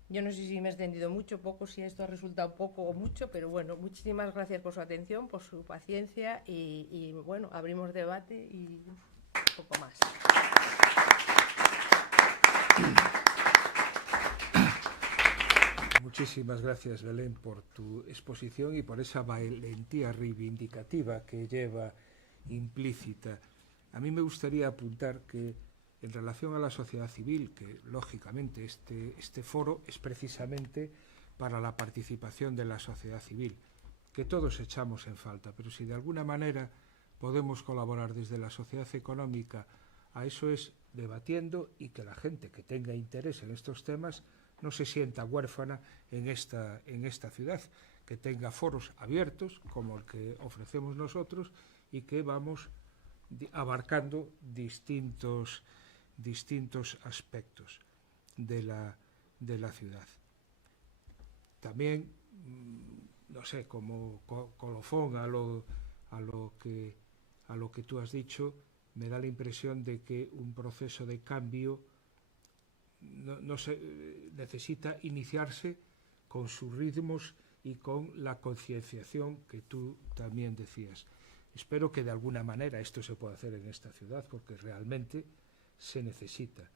Yo no sé si me he extendido mucho, poco, si esto ha resultado poco o mucho, pero bueno, muchísimas gracias por su atención, por su paciencia y bueno, abrimos debate y un poco más. Muchísimas gracias, Belén, por tu exposición y por esa valentía reivindicativa que lleva implícita. A mí me gustaría apuntar que en relación a la sociedad civil, que lógicamente este foro es precisamente para la participación de la sociedad civil, que todos echamos en falta, pero si de alguna manera podemos colaborar desde la sociedad económica a eso es debatiendo y que la gente que tenga interés en estos temas no se sienta huérfana en esta ciudad, que tenga foros abiertos como el que ofrecemos nosotros y que vamos abarcando distintos aspectos de la ciudad. También, no sé, como colofón a lo que tú has dicho, me da la impresión de que un proceso de cambio necesita iniciarse con sus ritmos y con la concienciación que tú también decías. Espero que de alguna manera esto se pueda hacer en esta ciudad, porque realmente se necesita.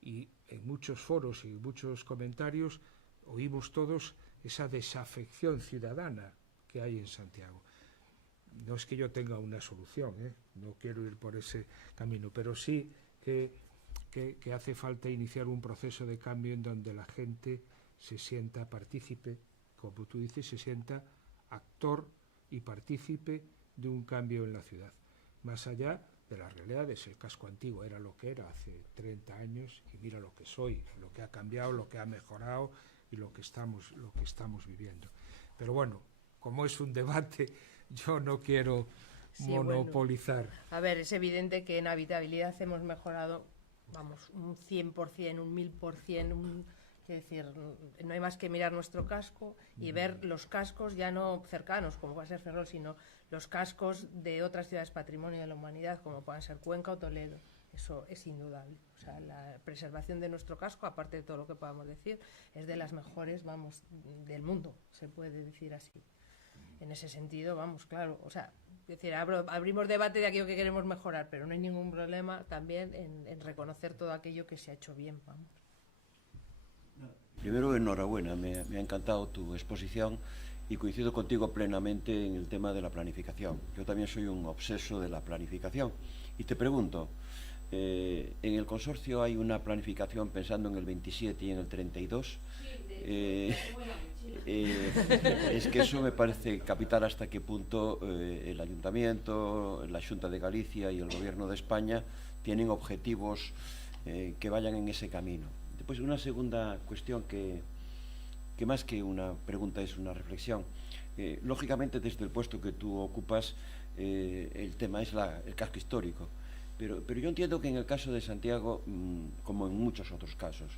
Y en muchos foros y muchos comentarios oímos todos esa desafección ciudadana que hay en Santiago. No es que yo tenga una solución, no quiero ir por ese camino, pero sí que hace falta iniciar un proceso de cambio en donde la gente se sienta partícipe, como tú dices, se sienta actor y partícipe de un cambio en la ciudad. Más allá de las realidades, el casco antiguo era lo que era hace 30 años y mira lo que soy, lo que ha cambiado, lo que ha mejorado y lo que estamos viviendo. Pero bueno, como es un debate, yo no quiero monopolizar. Bueno, a ver, es evidente que en habitabilidad hemos mejorado, vamos, un 100%, un 1000%, es decir, no hay más que mirar nuestro casco y ver los cascos ya no cercanos, como puede ser Ferrol, sino los cascos de otras ciudades patrimonio de la humanidad, como pueden ser Cuenca o Toledo. Eso es indudable. O sea, la preservación de nuestro casco, aparte de todo lo que podamos decir, es de las mejores, vamos, del mundo, se puede decir así. En ese sentido, vamos, claro, o sea, es decir, abrimos debate de aquello que queremos mejorar, pero no hay ningún problema también en reconocer todo aquello que se ha hecho bien, vamos. Primero, enhorabuena, me ha encantado tu exposición y coincido contigo plenamente en el tema de la planificación. Yo también soy un obseso de la planificación y te pregunto, en el consorcio hay una planificación pensando en el 27 y en el 32. Es que eso me parece capital hasta qué punto el Ayuntamiento, la Xunta de Galicia y el Gobierno de España tienen objetivos que vayan en ese camino. Después, una segunda cuestión que más que una pregunta es una reflexión. Lógicamente, desde el puesto que tú ocupas, el tema es el casco histórico. Pero yo entiendo que en el caso de Santiago, como en muchos otros casos,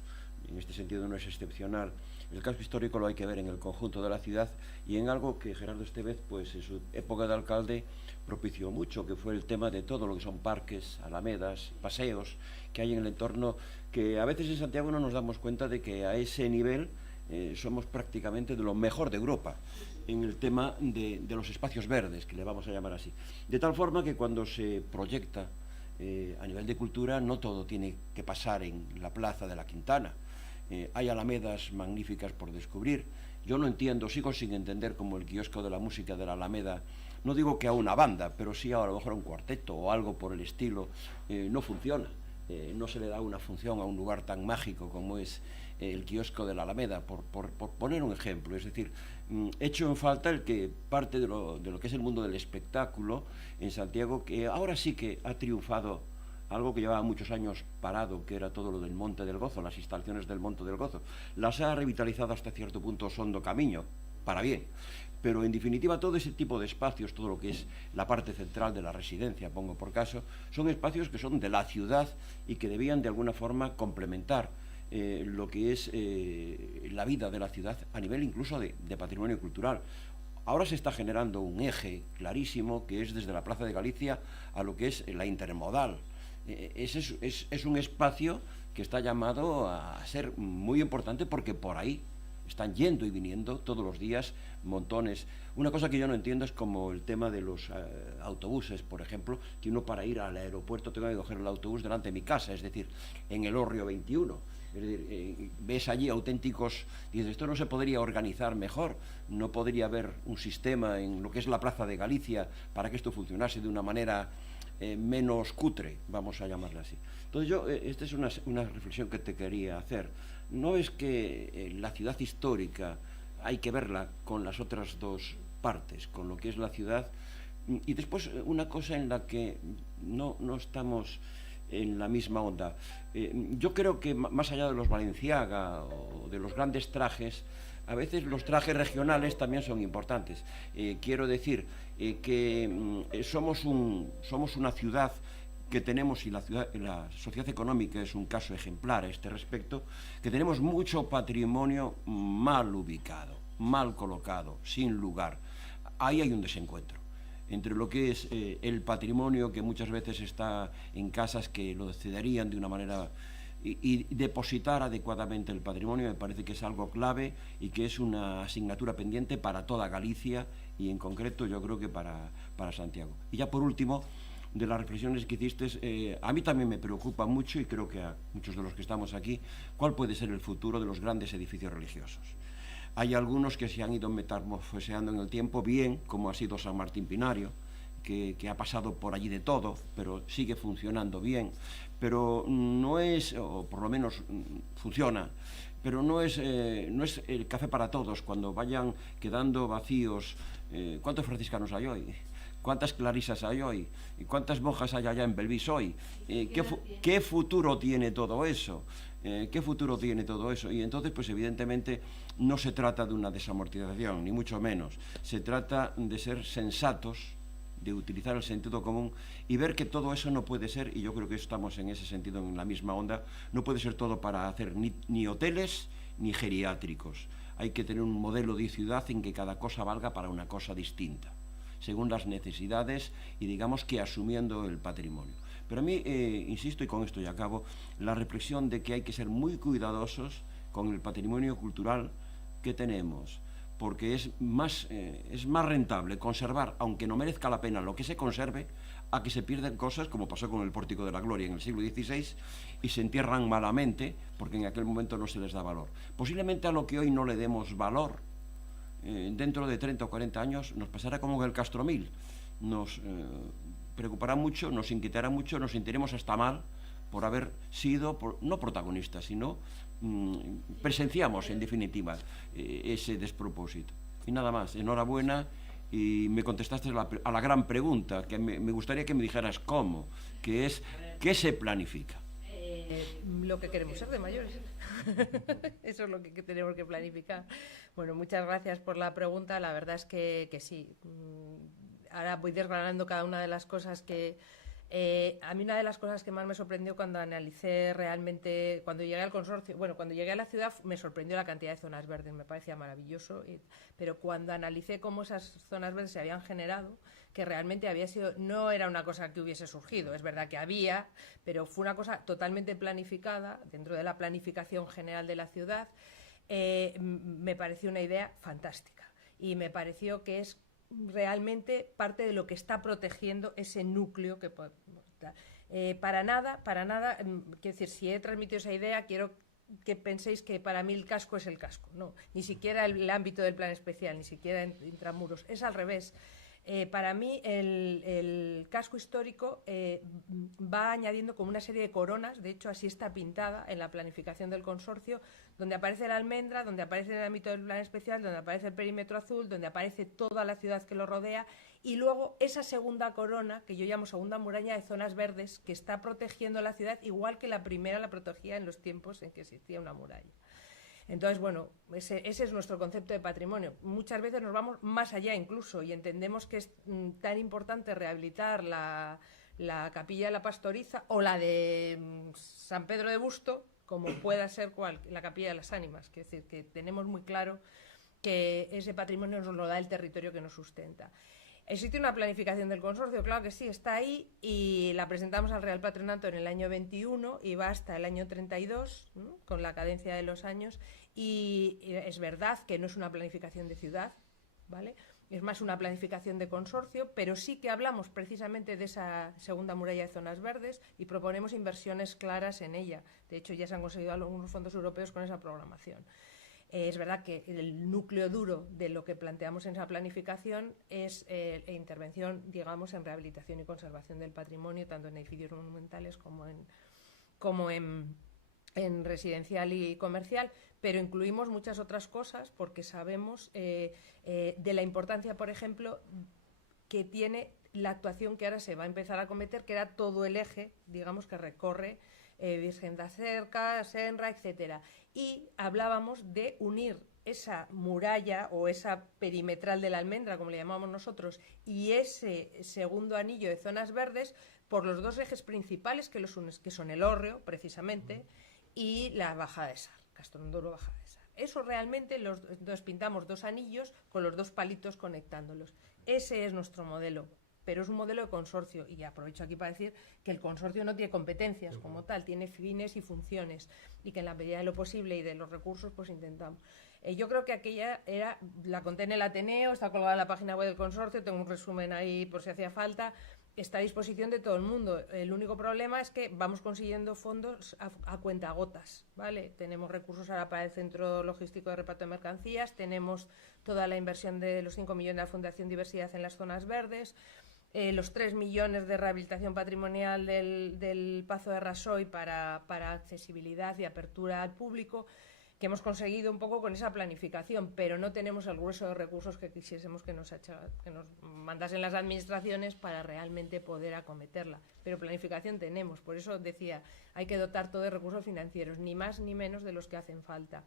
en este sentido no es excepcional, el casco histórico lo hay que ver en el conjunto de la ciudad y en algo que Gerardo Estévez, pues en su época de alcalde, propició mucho, que fue el tema de todo lo que son parques, alamedas, paseos que hay en el entorno, que a veces en Santiago no nos damos cuenta de que a ese nivel somos prácticamente de lo mejor de Europa en el tema de los espacios verdes, que le vamos a llamar así. De tal forma que cuando se proyecta a nivel de cultura, no todo tiene que pasar en la plaza de la Quintana. Hay alamedas magníficas por descubrir. Yo no entiendo, sigo sin entender cómo el kiosco de la música de la Alameda, no digo que a una banda, pero sí a lo mejor a un cuarteto o algo por el estilo, no funciona. No se le da una función a un lugar tan mágico como es el kiosco de la Alameda, por poner un ejemplo. Es decir, echo en falta el que parte de lo que es el mundo del espectáculo en Santiago, que ahora sí que ha triunfado algo que llevaba muchos años parado, que era todo lo del Monte del Gozo, las instalaciones del Monte del Gozo. Las ha revitalizado hasta cierto punto Sondo Camiño, para bien. Pero en definitiva todo ese tipo de espacios, todo lo que es la parte central de la residencia, pongo por caso, son espacios que son de la ciudad y que debían de alguna forma complementar lo que es la vida de la ciudad a nivel incluso de patrimonio cultural. Ahora se está generando un eje clarísimo que es desde la Plaza de Galicia a lo que es la intermodal. Es un espacio que está llamado a ser muy importante porque por ahí están yendo y viniendo todos los días montones. Una cosa que yo no entiendo es como el tema de los autobuses, por ejemplo, que uno para ir al aeropuerto tenga que coger el autobús delante de mi casa, es decir, en el Hórreo 21. Es decir, ves allí auténticos, dices, esto no se podría organizar mejor, no podría haber un sistema en lo que es la Plaza de Galicia para que esto funcionase de una manera menos cutre, vamos a llamarla así. Entonces esta es una reflexión que te quería hacer. ¿No es que la ciudad histórica hay que verla con las otras dos partes, con lo que es la ciudad Y después una cosa en la que no estamos en la misma onda. Yo creo que más allá de los Balenciaga o de los grandes trajes, a veces los trajes regionales también son importantes. Quiero decir que somos una ciudad que tenemos, y la sociedad económica es un caso ejemplar a este respecto, que tenemos mucho patrimonio mal ubicado, mal colocado, sin lugar. Ahí hay un desencuentro entre lo que es el patrimonio, que muchas veces está en casas que lo cederían de una manera, y depositar adecuadamente el patrimonio me parece que es algo clave y que es una asignatura pendiente para toda Galicia y en concreto yo creo que para Santiago. Y ya por último, de las reflexiones que hiciste, a mí también me preocupa mucho, y creo que a muchos de los que estamos aquí, cuál puede ser el futuro de los grandes edificios religiosos. Hay algunos que se han ido metamorfoseando en el tiempo, bien, como ha sido San Martín Pinario, que ha pasado por allí de todo, pero sigue funcionando bien, pero no es, o por lo menos funciona, pero no es el café para todos. Cuando vayan quedando vacíos, ¿cuántos franciscanos hay hoy? ¿Cuántas clarisas hay hoy? ¿Y cuántas monjas hay allá en Belvis hoy? ¿Qué futuro tiene todo eso? ¿Qué futuro tiene todo eso? Y entonces, pues evidentemente no se trata de una desamortización, ni mucho menos. Se trata de ser sensatos, de utilizar el sentido común y ver que todo eso no puede ser, y yo creo que estamos en ese sentido en la misma onda, no puede ser todo para hacer ni hoteles ni geriátricos. Hay que tener un modelo de ciudad en que cada cosa valga para una cosa distinta, según las necesidades y digamos que asumiendo el patrimonio. Pero a mí, insisto, y con esto ya acabo, la reflexión de que hay que ser muy cuidadosos con el patrimonio cultural que tenemos, porque es más rentable conservar, aunque no merezca la pena lo que se conserve, a que se pierden cosas, como pasó con el Pórtico de la Gloria en el siglo XVI, y se entierran malamente, porque en aquel momento no se les da valor. Posiblemente a lo que hoy no le demos valor, dentro de 30 o 40 años nos pasará como en el Castromil. Nos preocupará mucho, nos inquietará mucho, nos sentiremos hasta mal por haber sido, no protagonistas, sino presenciamos, en definitiva, ese despropósito. Y nada más, enhorabuena, y me contestaste a la gran pregunta, que me gustaría que me dijeras cómo, que es, ¿qué se planifica? Lo que queremos ser de mayores. Eso es lo que tenemos que planificar. Bueno, muchas gracias por la pregunta. La verdad es que sí. Ahora voy desgranando cada una de las cosas que... a mí una de las cosas que más me sorprendió cuando analicé realmente, cuando llegué al consorcio, bueno, cuando llegué a la ciudad me sorprendió la cantidad de zonas verdes, me parecía maravilloso, pero cuando analicé cómo esas zonas verdes se habían generado, que realmente había sido, no era una cosa que hubiese surgido, es verdad que había, pero fue una cosa totalmente planificada, dentro de la planificación general de la ciudad, me pareció una idea fantástica y me pareció que es realmente parte de lo que está protegiendo ese núcleo que para nada, quiero decir, si he transmitido esa idea, quiero que penséis que para mí el casco es el casco, no, ni siquiera el ámbito del plan especial, ni siquiera intramuros, es al revés. Para mí el casco histórico va añadiendo como una serie de coronas, de hecho así está pintada en la planificación del consorcio, donde aparece la almendra, donde aparece el ámbito del plan especial, donde aparece el perímetro azul, donde aparece toda la ciudad que lo rodea, y luego esa segunda corona, que yo llamo segunda muralla de zonas verdes, que está protegiendo la ciudad igual que la primera la protegía en los tiempos en que existía una muralla. Entonces, bueno, ese es nuestro concepto de patrimonio. Muchas veces nos vamos más allá incluso y entendemos que es tan importante rehabilitar la Capilla de la Pastoriza o la de San Pedro de Busto como pueda ser la Capilla de las Ánimas. Es decir, que tenemos muy claro que ese patrimonio nos lo da el territorio que nos sustenta. ¿Existe una planificación del consorcio? Claro que sí, está ahí y la presentamos al Real Patronato en el año 21 y va hasta el año 32, ¿no? Con la cadencia de los años, y es verdad que no es una planificación de ciudad, ¿vale? Es más una planificación de consorcio, pero sí que hablamos precisamente de esa segunda muralla de zonas verdes y proponemos inversiones claras en ella. De hecho, ya se han conseguido algunos fondos europeos con esa programación. Es verdad que el núcleo duro de lo que planteamos en esa planificación es intervención, digamos, en rehabilitación y conservación del patrimonio, tanto en edificios monumentales como en residencial y comercial, pero incluimos muchas otras cosas porque sabemos de la importancia, por ejemplo, que tiene la actuación que ahora se va a empezar a cometer, que era todo el eje, digamos, que recorre Virgen de Acerca, Senra, etcétera. Y hablábamos de unir esa muralla o esa perimetral de la Almendra, como le llamamos nosotros, y ese segundo anillo de zonas verdes por los dos ejes principales que los unen, que son el Hórreo, precisamente, y la Bajada de Sar, Castroduro, Bajada de Sar. Eso realmente nos pintamos dos anillos con los dos palitos conectándolos. Ese es nuestro modelo, pero es un modelo de consorcio, y aprovecho aquí para decir que el consorcio no tiene competencias como tal, tiene fines y funciones, y que en la medida de lo posible y de los recursos pues intentamos. Yo creo que aquella la conté en el Ateneo, está colgada en la página web del consorcio, tengo un resumen ahí por si hacía falta, está a disposición de todo el mundo. El único problema es que vamos consiguiendo fondos a cuentagotas, ¿vale? Tenemos recursos ahora para el Centro Logístico de Reparto de Mercancías, tenemos toda la inversión de los 5 millones de la Fundación Diversidad en las zonas verdes, los 3 millones de rehabilitación patrimonial del Pazo de Rasoy para accesibilidad y apertura al público, que hemos conseguido un poco con esa planificación, pero no tenemos el grueso de recursos que quisiésemos que nos mandasen las administraciones para realmente poder acometerla. Pero planificación tenemos, por eso decía, hay que dotar todo de recursos financieros, ni más ni menos de los que hacen falta.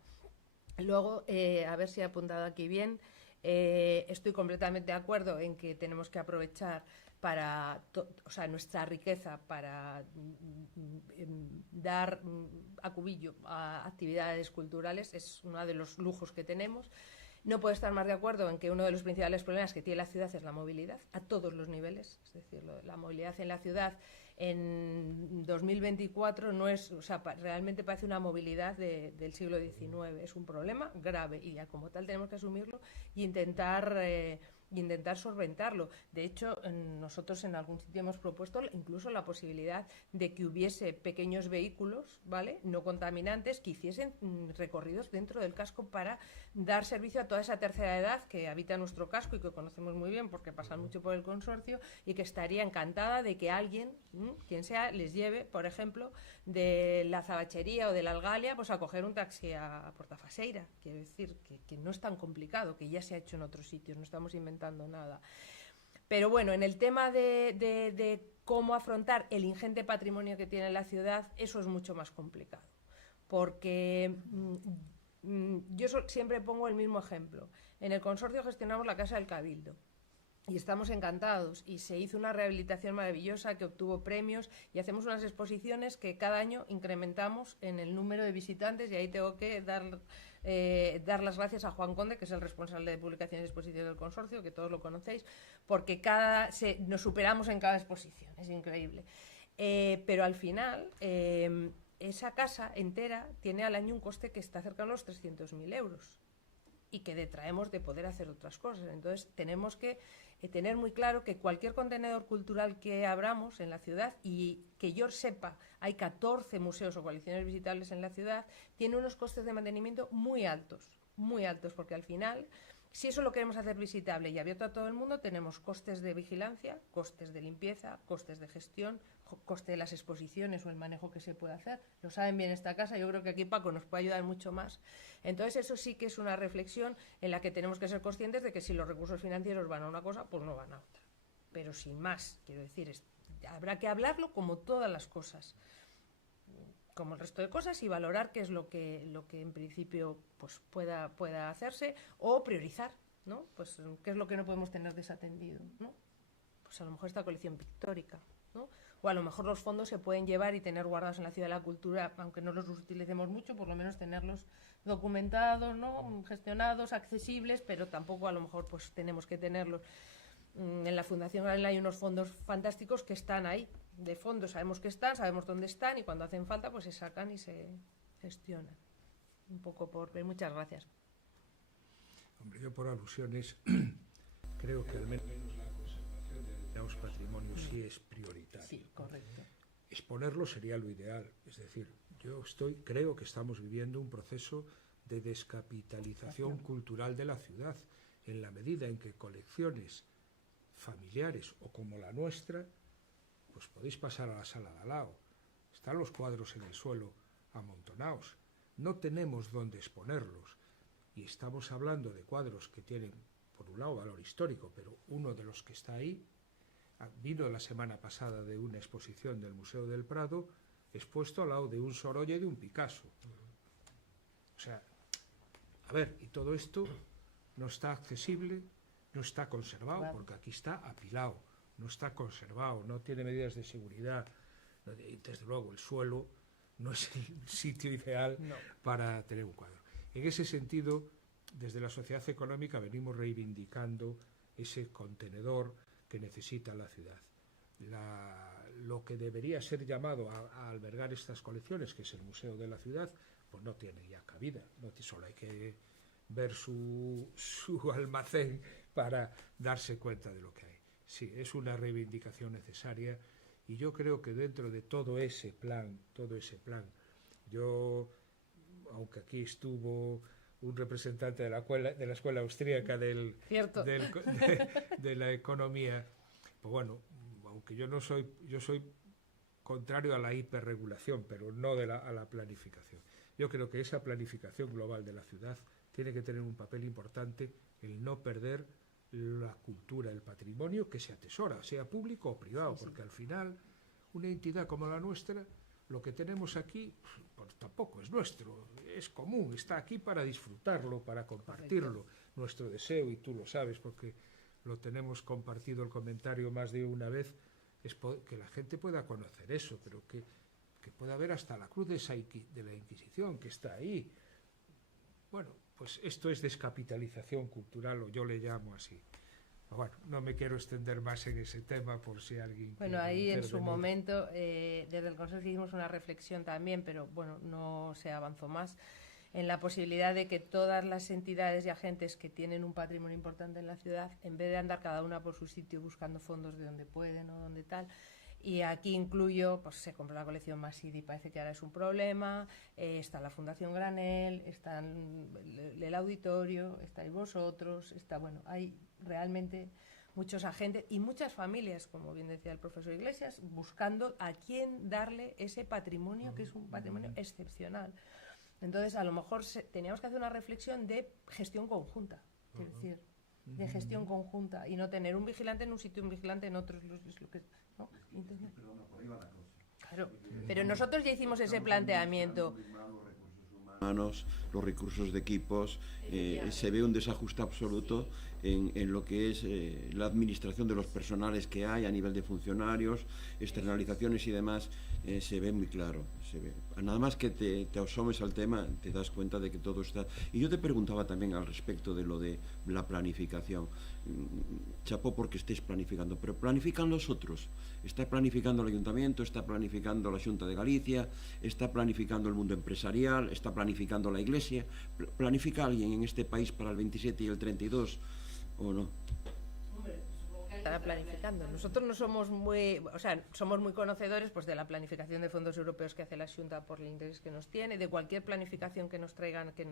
Luego, a ver si he apuntado aquí bien, estoy completamente de acuerdo en que tenemos que aprovechar nuestra riqueza para dar a cubillo a actividades culturales, es uno de los lujos que tenemos. No puedo estar más de acuerdo en que uno de los principales problemas que tiene la ciudad es la movilidad, a todos los niveles, es decir, la movilidad en la ciudad en 2024 no es, realmente parece una movilidad del siglo XIX, es un problema grave y ya como tal tenemos que asumirlo e intentar solventarlo. De hecho, nosotros en algún sitio hemos propuesto incluso la posibilidad de que hubiese pequeños vehículos, ¿vale?, no contaminantes, que hiciesen recorridos dentro del casco para dar servicio a toda esa tercera edad que habita nuestro casco y que conocemos muy bien porque pasan mucho por el consorcio y que estaría encantada de que alguien, quien sea, les lleve, por ejemplo, de la Zabachería o de la Algalia, pues a coger un taxi a Portafaseira. Quiero decir que no es tan complicado, que ya se ha hecho en otros sitios, no estamos inventando nada. Pero bueno, en el tema de cómo afrontar el ingente patrimonio que tiene la ciudad, eso es mucho más complicado. Porque yo siempre pongo el mismo ejemplo. En el consorcio gestionamos la Casa del Cabildo. Y estamos encantados, y se hizo una rehabilitación maravillosa que obtuvo premios y hacemos unas exposiciones que cada año incrementamos en el número de visitantes, y ahí tengo que dar las gracias a Juan Conde, que es el responsable de publicaciones y exposiciones del consorcio, que todos lo conocéis, porque nos superamos en cada exposición, es increíble. Pero al final, esa casa entera tiene al año un coste que está cercano a los 300.000 euros y que detraemos de poder hacer otras cosas. Entonces tenemos que tener muy claro que cualquier contenedor cultural que abramos en la ciudad, y que yo sepa, hay 14 museos o colecciones visitables en la ciudad, tiene unos costes de mantenimiento muy altos, porque al final, si eso lo queremos hacer visitable y abierto a todo el mundo, tenemos costes de vigilancia, costes de limpieza, costes de gestión, coste de las exposiciones o el manejo que se puede hacer. Lo saben bien esta casa, yo creo que aquí Paco nos puede ayudar mucho más. Entonces eso sí que es una reflexión en la que tenemos que ser conscientes de que si los recursos financieros van a una cosa, pues no van a otra. Pero sin más, quiero decir, habrá que hablarlo como todas las cosas, como el resto de cosas, y valorar qué es lo que en principio pues pueda hacerse, o priorizar, ¿no? Pues qué es lo que no podemos tener desatendido, ¿no? Pues a lo mejor esta colección pictórica, ¿no? O a lo mejor los fondos se pueden llevar y tener guardados en la Ciudad de la Cultura, aunque no los utilicemos mucho, por lo menos tenerlos documentados, ¿no?, gestionados, accesibles, pero tampoco a lo mejor pues tenemos que tenerlos. En la Fundación Granel hay unos fondos fantásticos que están ahí, de fondo, sabemos que están, sabemos dónde están, y cuando hacen falta pues se sacan y se gestionan. Un poco por ver. Muchas gracias. Hombre, yo por alusiones creo que al menos la conservación de determinados patrimonios sí es prioritaria. Sí, correcto. Exponerlo sería lo ideal, es decir, creo que estamos viviendo un proceso de descapitalización cultural de la ciudad, en la medida en que colecciones familiares o como la nuestra, pues podéis pasar a la sala de al lado, están los cuadros en el suelo amontonados, no tenemos dónde exponerlos, y estamos hablando de cuadros que tienen por un lado valor histórico, pero uno de los que está ahí vino la semana pasada de una exposición del Museo del Prado expuesto al lado de un Sorolla y de un Picasso. O sea, a ver, y todo esto no está accesible, no está conservado, Claro. porque aquí está apilado, no está conservado, no tiene medidas de seguridad, y desde luego el suelo no es el sitio ideal No. para tener un cuadro. En ese sentido, desde la sociedad económica venimos reivindicando ese contenedor que necesita la ciudad. Lo que debería ser llamado a albergar estas colecciones, que es el Museo de la Ciudad, pues no tiene ya cabida, solo hay que ver su almacén para darse cuenta de lo que hay. Sí, es una reivindicación necesaria, y yo creo que dentro de todo ese plan, yo, aunque aquí estuvo un representante de la escuela austríaca de la economía, pues bueno, aunque yo soy contrario a la hiperregulación, pero no a la planificación. Yo creo que esa planificación global de la ciudad tiene que tener un papel importante, el no perder la cultura, el patrimonio que se atesora, sea público o privado, porque al final una entidad como la nuestra, lo que tenemos aquí pues tampoco es nuestro, es común, está aquí para disfrutarlo, para compartirlo. Correcto. Nuestro deseo, y tú lo sabes porque lo tenemos compartido el comentario más de una vez, es que la gente pueda conocer eso, pero que pueda ver hasta la cruz de la Inquisición que está ahí. Bueno, pues esto es descapitalización cultural, o yo le llamo así. Bueno, no me quiero extender más en ese tema por si alguien... Bueno, ahí en su momento, desde el Consejo hicimos una reflexión también, pero bueno, no se avanzó más, en la posibilidad de que todas las entidades y agentes que tienen un patrimonio importante en la ciudad, en vez de andar cada una por su sitio buscando fondos de donde pueden o donde tal, y aquí incluyo, pues se compró la colección Masidi, parece que ahora es un problema, está la Fundación Granel, está el auditorio, estáis vosotros, bueno, hay realmente muchos agentes y muchas familias, como bien decía el profesor Iglesias, buscando a quién darle ese patrimonio, que es un patrimonio excepcional. Entonces, a lo mejor teníamos que hacer una reflexión de gestión conjunta, es decir, de gestión conjunta, y no tener un vigilante en un sitio y un vigilante en otro, ¿no? Claro, pero nosotros ya hicimos ese planteamiento. Los recursos de equipos, se ve un desajuste absoluto en lo que es la administración de los personales que hay a nivel de funcionarios, externalizaciones y demás, se ve muy claro. Nada más que te asomes al tema, te das cuenta de que todo está... Y yo te preguntaba también al respecto de lo de la planificación. Chapó porque estéis planificando, pero planifican los otros. Está planificando el Ayuntamiento, está planificando la Xunta de Galicia, está planificando el mundo empresarial, está planificando la Iglesia. ¿Planifica alguien en este país para el 27 y el 32 o no? Estará planificando. Nosotros no somos somos muy conocedores pues de la planificación de fondos europeos que hace la Xunta por el interés que nos tiene, de cualquier planificación que nos traigan, que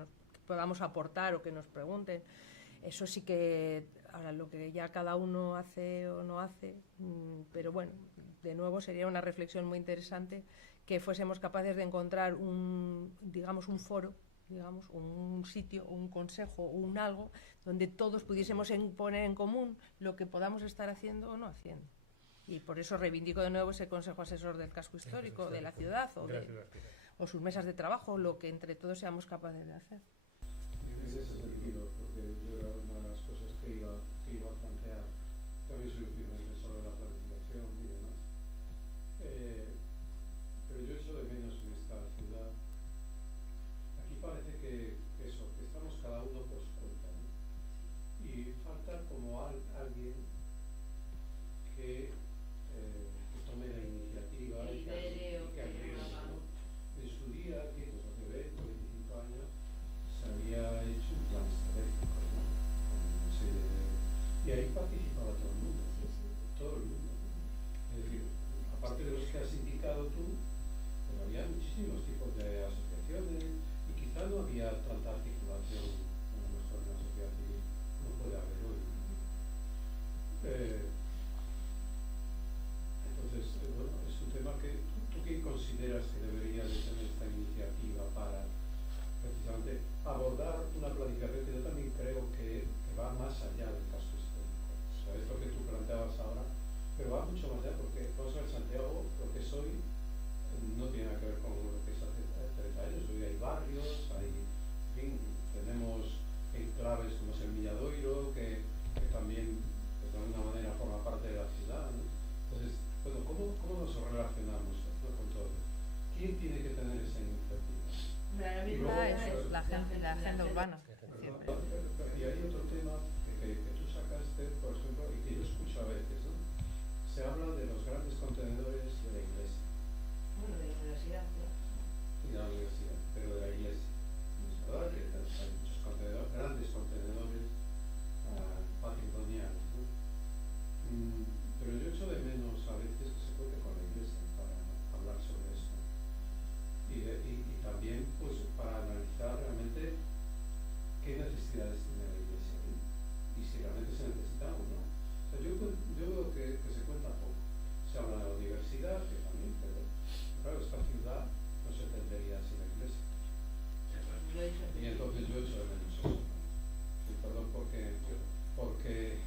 podamos aportar o que nos pregunten. Eso sí que, ahora lo que ya cada uno hace o no hace, pero bueno, de nuevo sería una reflexión muy interesante que fuésemos capaces de encontrar un foro, un sitio, un consejo, un algo, donde todos pudiésemos poner en común lo que podamos estar haciendo o no haciendo. Y por eso reivindico de nuevo ese consejo asesor del casco histórico, de la ciudad, o sus mesas de trabajo, lo que entre todos seamos capaces de hacer. En ese sentido, porque yo era una de las cosas que iba a plantear, también soy opiniones sobre la planificación y demás, pero yo echo de menos en esta ciudad. Aquí parece que estamos cada uno por su cuenta, ¿no? Y falta como alguien que tome la iniciativa y que ayude, ¿no? En su día, aquí, pues hace 20 o 25 años, se había hecho un plan estratégico, ¿no? Y ahí participaba todo el mundo, todo el mundo. Es decir, aparte de los que has indicado tú, pero había muchísimos tipos de asociaciones y quizá no había tanta articulación, a lo mejor en la sociedad civil, no puede haber hoy. Entonces, bueno, es un tema que tú qué consideras que debería de tener esta iniciativa para precisamente abordar una planificación que yo también creo que va más allá de agenda urbana. Y hay otro tema que tú sacaste, por ejemplo, y que yo escucho a veces, ¿no? Se habla de los grandes contenedores de la iglesia. Bueno, de la universidad, ¿no? Y de la universidad, pero de la iglesia. Es verdad que hay muchos contenedores, grandes contenedores patrimoniales, ¿no? Pero yo echo de menos a veces que se cuente con la iglesia para hablar sobre esto. Y también pues para analizar realmente qué necesidades tiene la iglesia, ¿no? Y si realmente se necesita o no. O sea, yo veo que se cuenta poco. Se habla de la universidad, que también, pero claro, esta ciudad no se entendería sin la iglesia. Y entonces yo echo de menos eso. Y perdón porque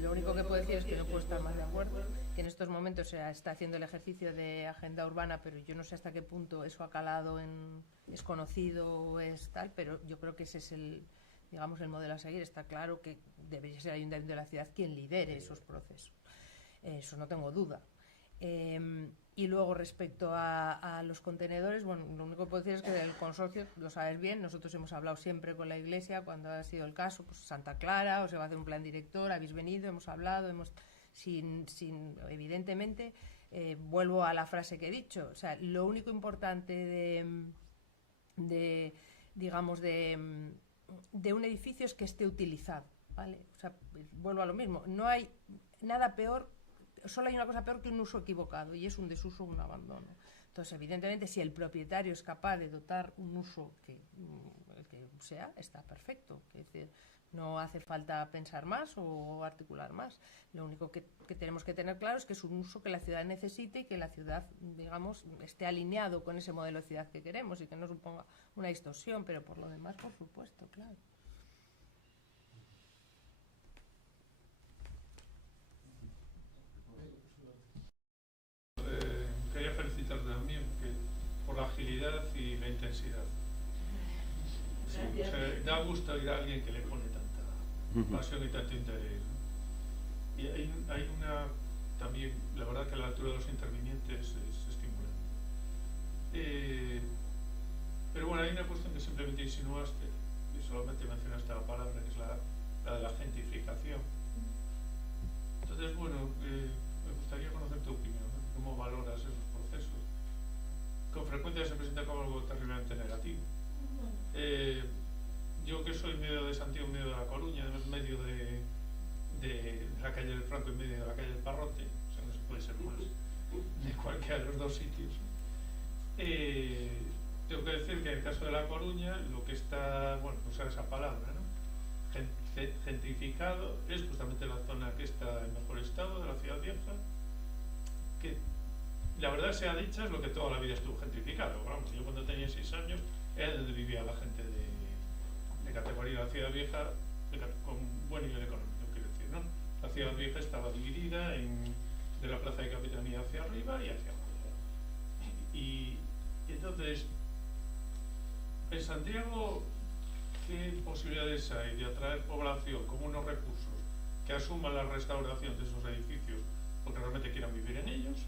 lo único que puedo decir es que no puedo estar más de acuerdo, que en estos momentos se está haciendo el ejercicio de agenda urbana, pero yo no sé hasta qué punto eso ha calado, es conocido o es tal, pero yo creo que ese es el modelo a seguir. Está claro que debería ser el Ayuntamiento de la ciudad quien lidere esos procesos, eso no tengo duda. Y luego respecto a los contenedores, bueno, lo único que puedo decir es que el consorcio, lo sabes bien, nosotros hemos hablado siempre con la iglesia cuando ha sido el caso, pues Santa Clara, os se va a hacer un plan director, habéis venido, hemos hablado, evidentemente, vuelvo a la frase que he dicho, o sea, lo único importante de un edificio es que esté utilizado, ¿vale? O sea, vuelvo a lo mismo, no hay nada peor. Solo hay una cosa peor que un uso equivocado, y es un desuso o un abandono. Entonces, evidentemente, si el propietario es capaz de dotar un uso que sea, está perfecto. Es decir, no hace falta pensar más o articular más. Lo único que tenemos que tener claro es que es un uso que la ciudad necesite y que la ciudad, digamos, esté alineado con ese modelo de ciudad que queremos y que no suponga una distorsión, pero por lo demás, por supuesto, claro. Quería felicitarte también por la agilidad y la intensidad. Sí, o sea, da gusto ir a alguien que le pone tanta pasión y tanto interés, ¿no? Y hay una también, la verdad que la altura de los intervinientes es estimulante. Pero bueno, hay una cuestión que simplemente insinuaste y solamente mencionaste la palabra, que es la de la gentrificación. Entonces, bueno, me gustaría conocer tu opinión, ¿no? ¿Cómo valoras esos procesos? Con frecuencia se presenta como algo terriblemente negativo. Yo que soy medio de Santiago, medio de La Coruña, además medio de la calle del Franco y medio de la calle del Parrote, o sea, no se puede ser más de cualquiera de los dos sitios. Tengo que decir que en el caso de La Coruña, lo que está, bueno, usar esa palabra, ¿no? Gentrificado es justamente la zona que está en mejor estado de la ciudad vieja, que la verdad sea dicha es lo que toda la vida estuvo gentrificado. Vamos, yo cuando tenía 6 años era donde vivía la gente de categoría de la ciudad vieja con buen nivel económico, quiero decir, ¿no? La ciudad vieja estaba dividida de la plaza de Capitanía hacia arriba y hacia abajo. Y entonces, en Santiago, ¿qué posibilidades hay de atraer población con unos recursos que asuman la restauración de esos edificios porque realmente quieran vivir en ellos?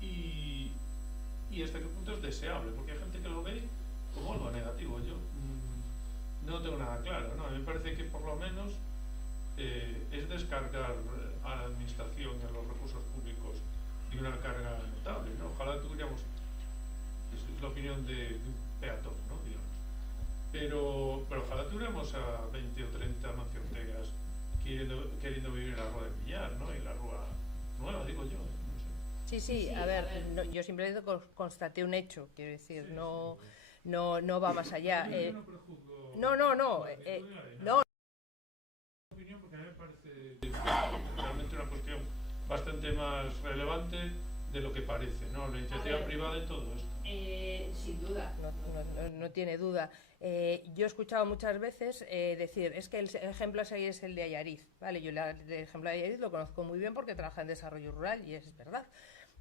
Y hasta qué punto es deseable, porque hay gente que lo ve como algo negativo. Yo no tengo nada claro, ¿no? A mí me parece que por lo menos es descargar a la administración y a los recursos públicos de una carga notable, ¿no? Ojalá tuviéramos, es la opinión de un peatón, ¿no? Digamos. Pero ojalá tuviéramos a 20 o 30 manciontegas queriendo vivir en la Rúa del Villar, ¿no? En la Rúa Nueva, digo yo. Sí, a ver, yo simplemente constaté un hecho, quiero decir, no va más allá. No. Opinión, porque a mí me parece realmente una cuestión bastante más relevante de lo que parece, ¿no? La iniciativa privada y todo esto. Sin duda. No tiene duda. Yo he escuchado muchas veces decir, es que el ejemplo a seguir es el de Allariz, ¿vale? Yo el ejemplo de Allariz lo conozco muy bien porque trabaja en desarrollo rural y es verdad.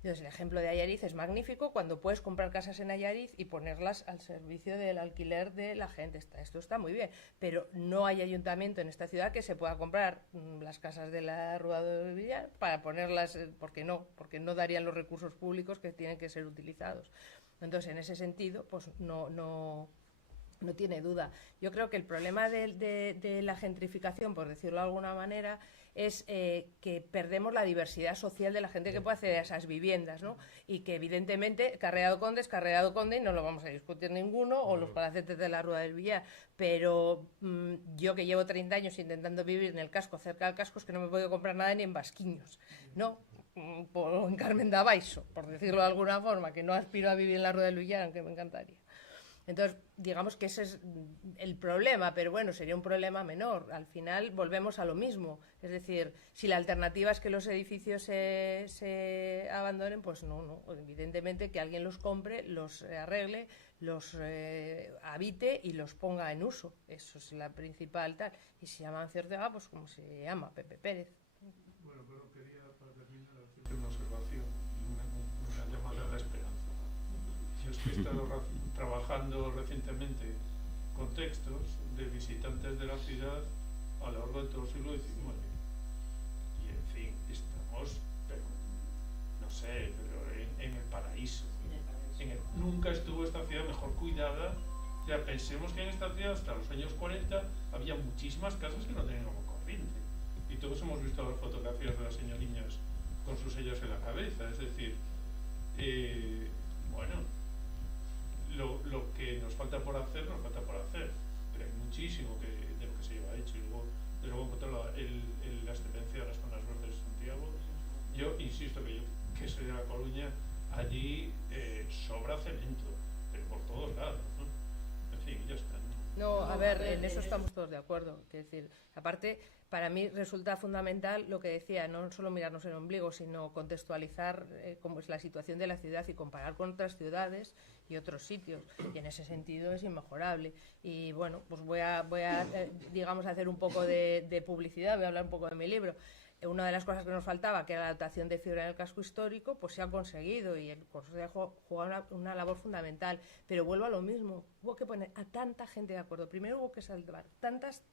Entonces, el ejemplo de Allariz es magnífico cuando puedes comprar casas en Allariz y ponerlas al servicio del alquiler de la gente. Esto está muy bien, pero no hay ayuntamiento en esta ciudad que se pueda comprar las casas de la Rúa del Villar para ponerlas, porque no darían los recursos públicos que tienen que ser utilizados. Entonces, en ese sentido, pues no tiene duda. Yo creo que el problema de la gentrificación, por decirlo de alguna manera, es que perdemos la diversidad social de la gente que puede acceder a esas viviendas, ¿no? Y que evidentemente Carrera do Conde es Carrera do Conde y no lo vamos a discutir ninguno, o los palacetes de la Rúa del Villar, pero yo que llevo 30 años intentando vivir en el casco, cerca del casco, es que no me he podido comprar nada ni en Basquiños, ¿no? O en Carmen de Abaixo, por decirlo de alguna forma, que no aspiro a vivir en la Rúa del Villar, aunque me encantaría. Entonces, digamos que ese es el problema, pero bueno, sería un problema menor. Al final volvemos a lo mismo. Es decir, si la alternativa es que los edificios se abandonen, pues no. Evidentemente que alguien los compre, los arregle, los habite y los ponga en uso. Eso es la principal tal. Y si llama Mancio Ortega, pues como se llama, Pepe Pérez. Bueno, pero quería, para terminar, hacer una observación, una llamada a la esperanza. Yo es que he estado trabajando recientemente con textos de visitantes de la ciudad a lo largo de todo el siglo XIX. Y en fin, estamos, pero, no sé, pero en el paraíso. Nunca estuvo esta ciudad mejor cuidada. O sea, pensemos que en esta ciudad hasta los años 40 había muchísimas casas que no tenían agua corriente. Y todos hemos visto las fotografías de las señoriñas con sus sellos en la cabeza. Es decir, bueno, lo que nos falta por hacer, pero hay muchísimo de lo que se lleva hecho. Y luego en cuanto a la excelencia de las zonas verdes de Santiago, yo insisto que soy de La Coruña, allí sobra cemento, pero por todos lados, ¿no? En fin, ya está, ¿no? No, a ver, en eso estamos todos de acuerdo. Es decir, aparte, para mí resulta fundamental lo que decía, no solo mirarnos el ombligo, sino contextualizar cómo es la situación de la ciudad y comparar con otras ciudades y otros sitios. Y en ese sentido es inmejorable. Y bueno, pues voy a digamos, hacer un poco de publicidad, voy a hablar un poco de mi libro. Una de las cosas que nos faltaba, que era la adaptación de fibra en el casco histórico, pues se ha conseguido y el Consejo juega una labor fundamental. Pero vuelvo a lo mismo, hubo que poner a tanta gente de acuerdo. Primero hubo que salvar tantas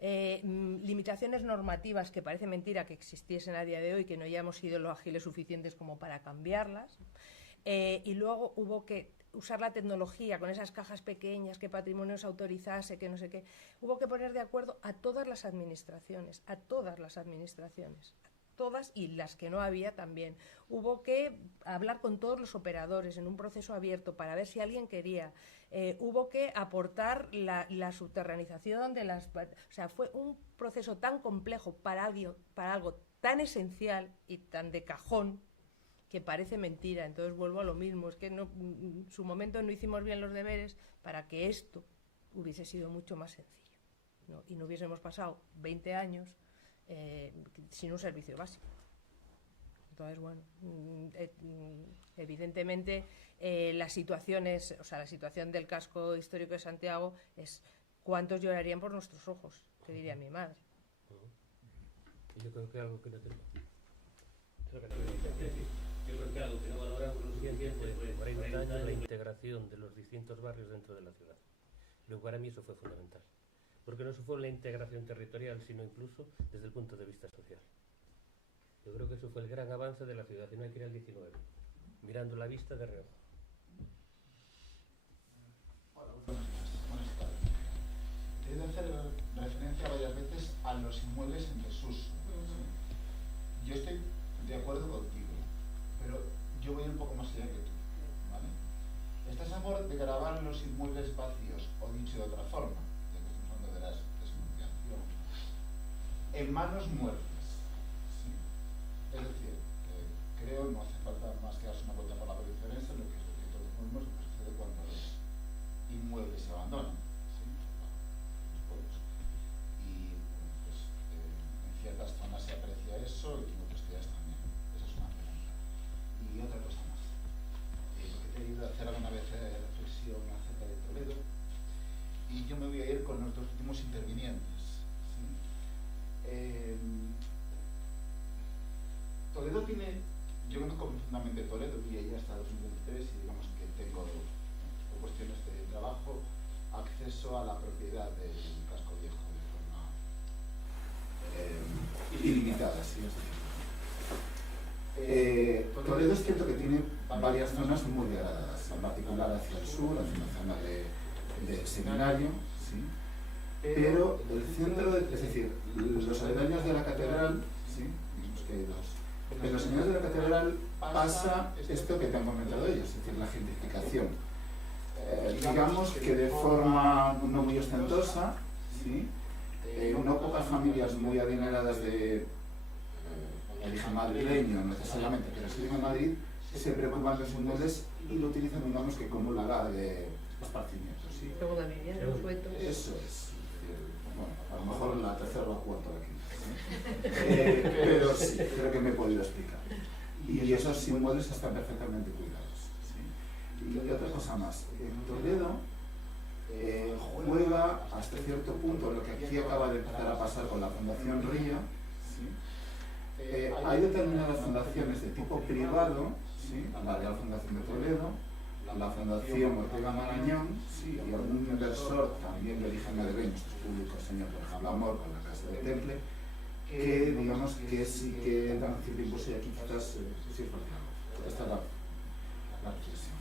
limitaciones normativas que parece mentira que existiesen a día de hoy, que no hayamos sido lo ágiles suficientes como para cambiarlas. Y luego hubo que usar la tecnología con esas cajas pequeñas, que Patrimonio se autorizase, que no sé qué. Hubo que poner de acuerdo a todas las administraciones, todas y las que no había también. Hubo que hablar con todos los operadores en un proceso abierto para ver si alguien quería. Hubo que aportar la subterranización de las... O sea, fue un proceso tan complejo para algo tan esencial y tan de cajón que parece mentira. Entonces vuelvo a lo mismo, es que en su momento no hicimos bien los deberes para que esto hubiese sido mucho más sencillo, ¿no? Y no hubiésemos pasado 20 años sin un servicio básico. Entonces, bueno, evidentemente la situación del casco histórico de Santiago es cuántos llorarían por nuestros ojos, que diría mi madre. Y yo creo que algo que no tengo. Yo creo que algo que no valoramos lo suficiente fue 40 años la integración de los distintos barrios dentro de la ciudad. Luego para mí eso fue fundamental. Porque no solo fue la integración territorial, sino incluso desde el punto de vista social. Yo creo que eso fue el gran avance de la ciudad, y no hay que ir al 19, mirando la vista de reojo. Hola, buenas tardes. He de hacer referencia varias veces a los inmuebles en desuso. Yo estoy de acuerdo contigo, pero yo voy un poco más allá que tú, ¿vale? ¿Estás a favor de gravar los inmuebles vacíos, o dicho de otra forma, ya que estamos hablando de la expropiación, en manos muertas? ¿Sí? Es decir, creo, no hace falta más que darse una vuelta por la periferia, lo que es lo que todos vemos, lo que sucede cuando los inmuebles se abandonan, ¿sí? Los pueblos. Y bueno, pues, en ciertas zonas se aprecia eso y en otras ciudades también. Esa es una pregunta. Y otra cosa más. Porque te he ido a hacer alguna vez reflexión acerca de Toledo, y yo me voy a ir con los dos últimos intervinientes, ¿sí? Toledo tiene yo conozco profundamente Toledo, viví allí hasta 2023 y digamos que tengo, por cuestiones de trabajo, acceso a la propiedad del casco viejo de forma ilimitada, sí, es decir. Toledo es cierto que tiene varias zonas muy degradadas, en particular hacia el sur, hacia una zona del seminario, ¿sí? Pero el centro, es decir, los aledaños de la catedral, ¿sí? Digamos que en los aledaños de la catedral pasa esto que te han comentado ellos, es decir, la gentrificación. Digamos que de forma no muy ostentosa, ¿sí? No pocas familias muy adineradas de origen madrileño, no necesariamente, que residen en Madrid, se preocupan de sus inmuebles y lo utilizan, digamos, que como lugar de esparcimiento, ¿sí? Segunda vivienda, los suetos. Eso es. Bueno, a lo mejor la tercera o la cuarta de aquí. Pero sí, creo que me he podido explicar. Y esos inmuebles están perfectamente cuidados, ¿sí? Y otra cosa más, en Toledo juega hasta cierto punto lo que aquí acaba de empezar a pasar con la Fundación Ría, ¿sí? Hay determinadas fundaciones de tipo privado, ¿sí? La Real Fundación de Toledo, la Fundación Ortega Marañón, ¿sí? Y algún inversor también de origen madrileño, estos públicos, señor, por ejemplo, Amor, con la Casa de Temple, que digamos que sí que dan cierto impulso y aquí quizás sí es porque esta es la reflexión.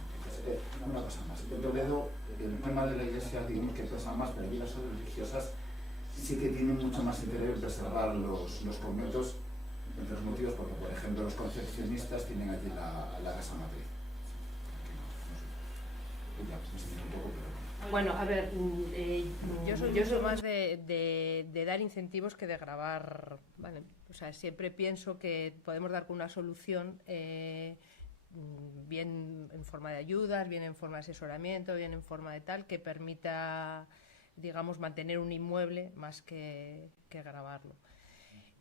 Una cosa más, en Toledo el tema de la iglesia digamos que pesa más, pero aquí las religiosas sí que tienen mucho más interés en preservar los conventos, entre los motivos porque, por ejemplo, los concepcionistas tienen allí la casa matriz. Bueno, a ver, yo soy más de dar incentivos que de grabar, ¿vale? O sea, siempre pienso que podemos dar con una solución, bien en forma de ayudas, bien en forma de asesoramiento, bien en forma de tal, que permita, digamos, mantener un inmueble más que grabarlo.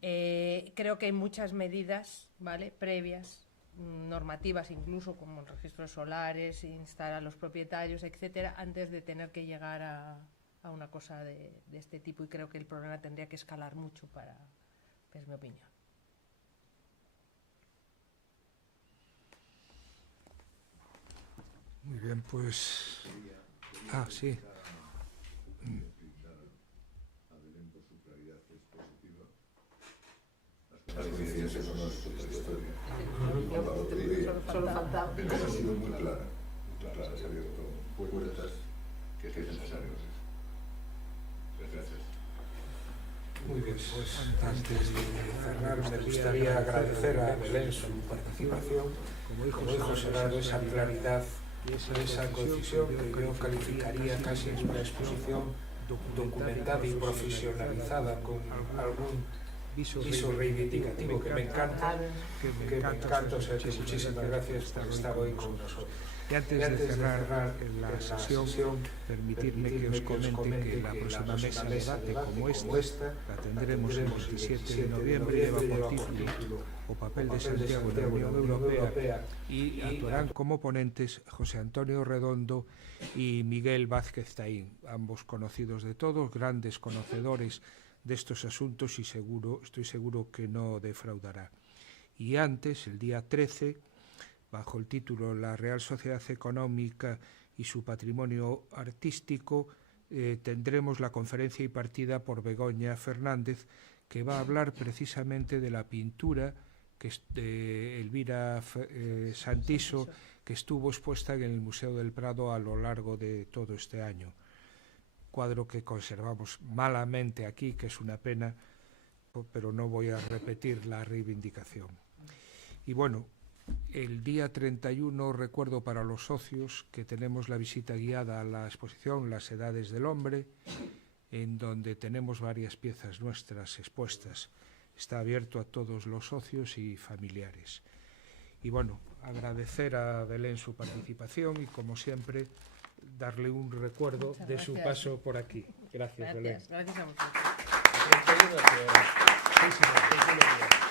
Creo que hay muchas medidas, ¿vale?, previas, normativas incluso, como en registros solares, instar a los propietarios, etcétera, antes de tener que llegar a una cosa de este tipo, y creo que el problema tendría que escalar mucho para, es mi opinión. Muy bien, pues... sí. Las coincidencias son nuestra historia. Solo faltaba. Ha sido muy clara, se ha abierto puertas que es necesario. Gracias. Muy bien, pues antes de cerrar me gustaría agradecer a Belén su participación, como dijo Gerardo, esa claridad y esa concisión que yo calificaría casi de una exposición documentada y profesionalizada con algún viso reivindicativo que me encanta, o sea que muchísimas gracias por estar hoy con nosotros. Y antes de cerrar la sesión, permitidme que os comente que la próxima mesa de debate como esta la tendremos el 27 de noviembre, lleva por título O papel de Santiago en la Unión Europea, y actuarán como ponentes José Antonio Redondo y Miguel Vázquez Taín, ambos conocidos de todos, grandes conocedores de estos asuntos, y estoy seguro que no defraudará. Y antes, el día 13, bajo el título La Real Sociedad Económica y su patrimonio artístico, tendremos la conferencia impartida por Begoña Fernández, que va a hablar precisamente de la pintura que es de Elvira Santiso, que estuvo expuesta en el Museo del Prado a lo largo de todo este año. Cuadro que conservamos malamente aquí, que es una pena, pero no voy a repetir la reivindicación. Y bueno, el día 31 recuerdo para los socios que tenemos la visita guiada a la exposición Las Edades del Hombre, en donde tenemos varias piezas nuestras expuestas. Está abierto a todos los socios y familiares. Y bueno, agradecer a Belén su participación y, como siempre, darle un recuerdo de su paso por aquí. Gracias, Belén. Gracias a vosotros. Sí,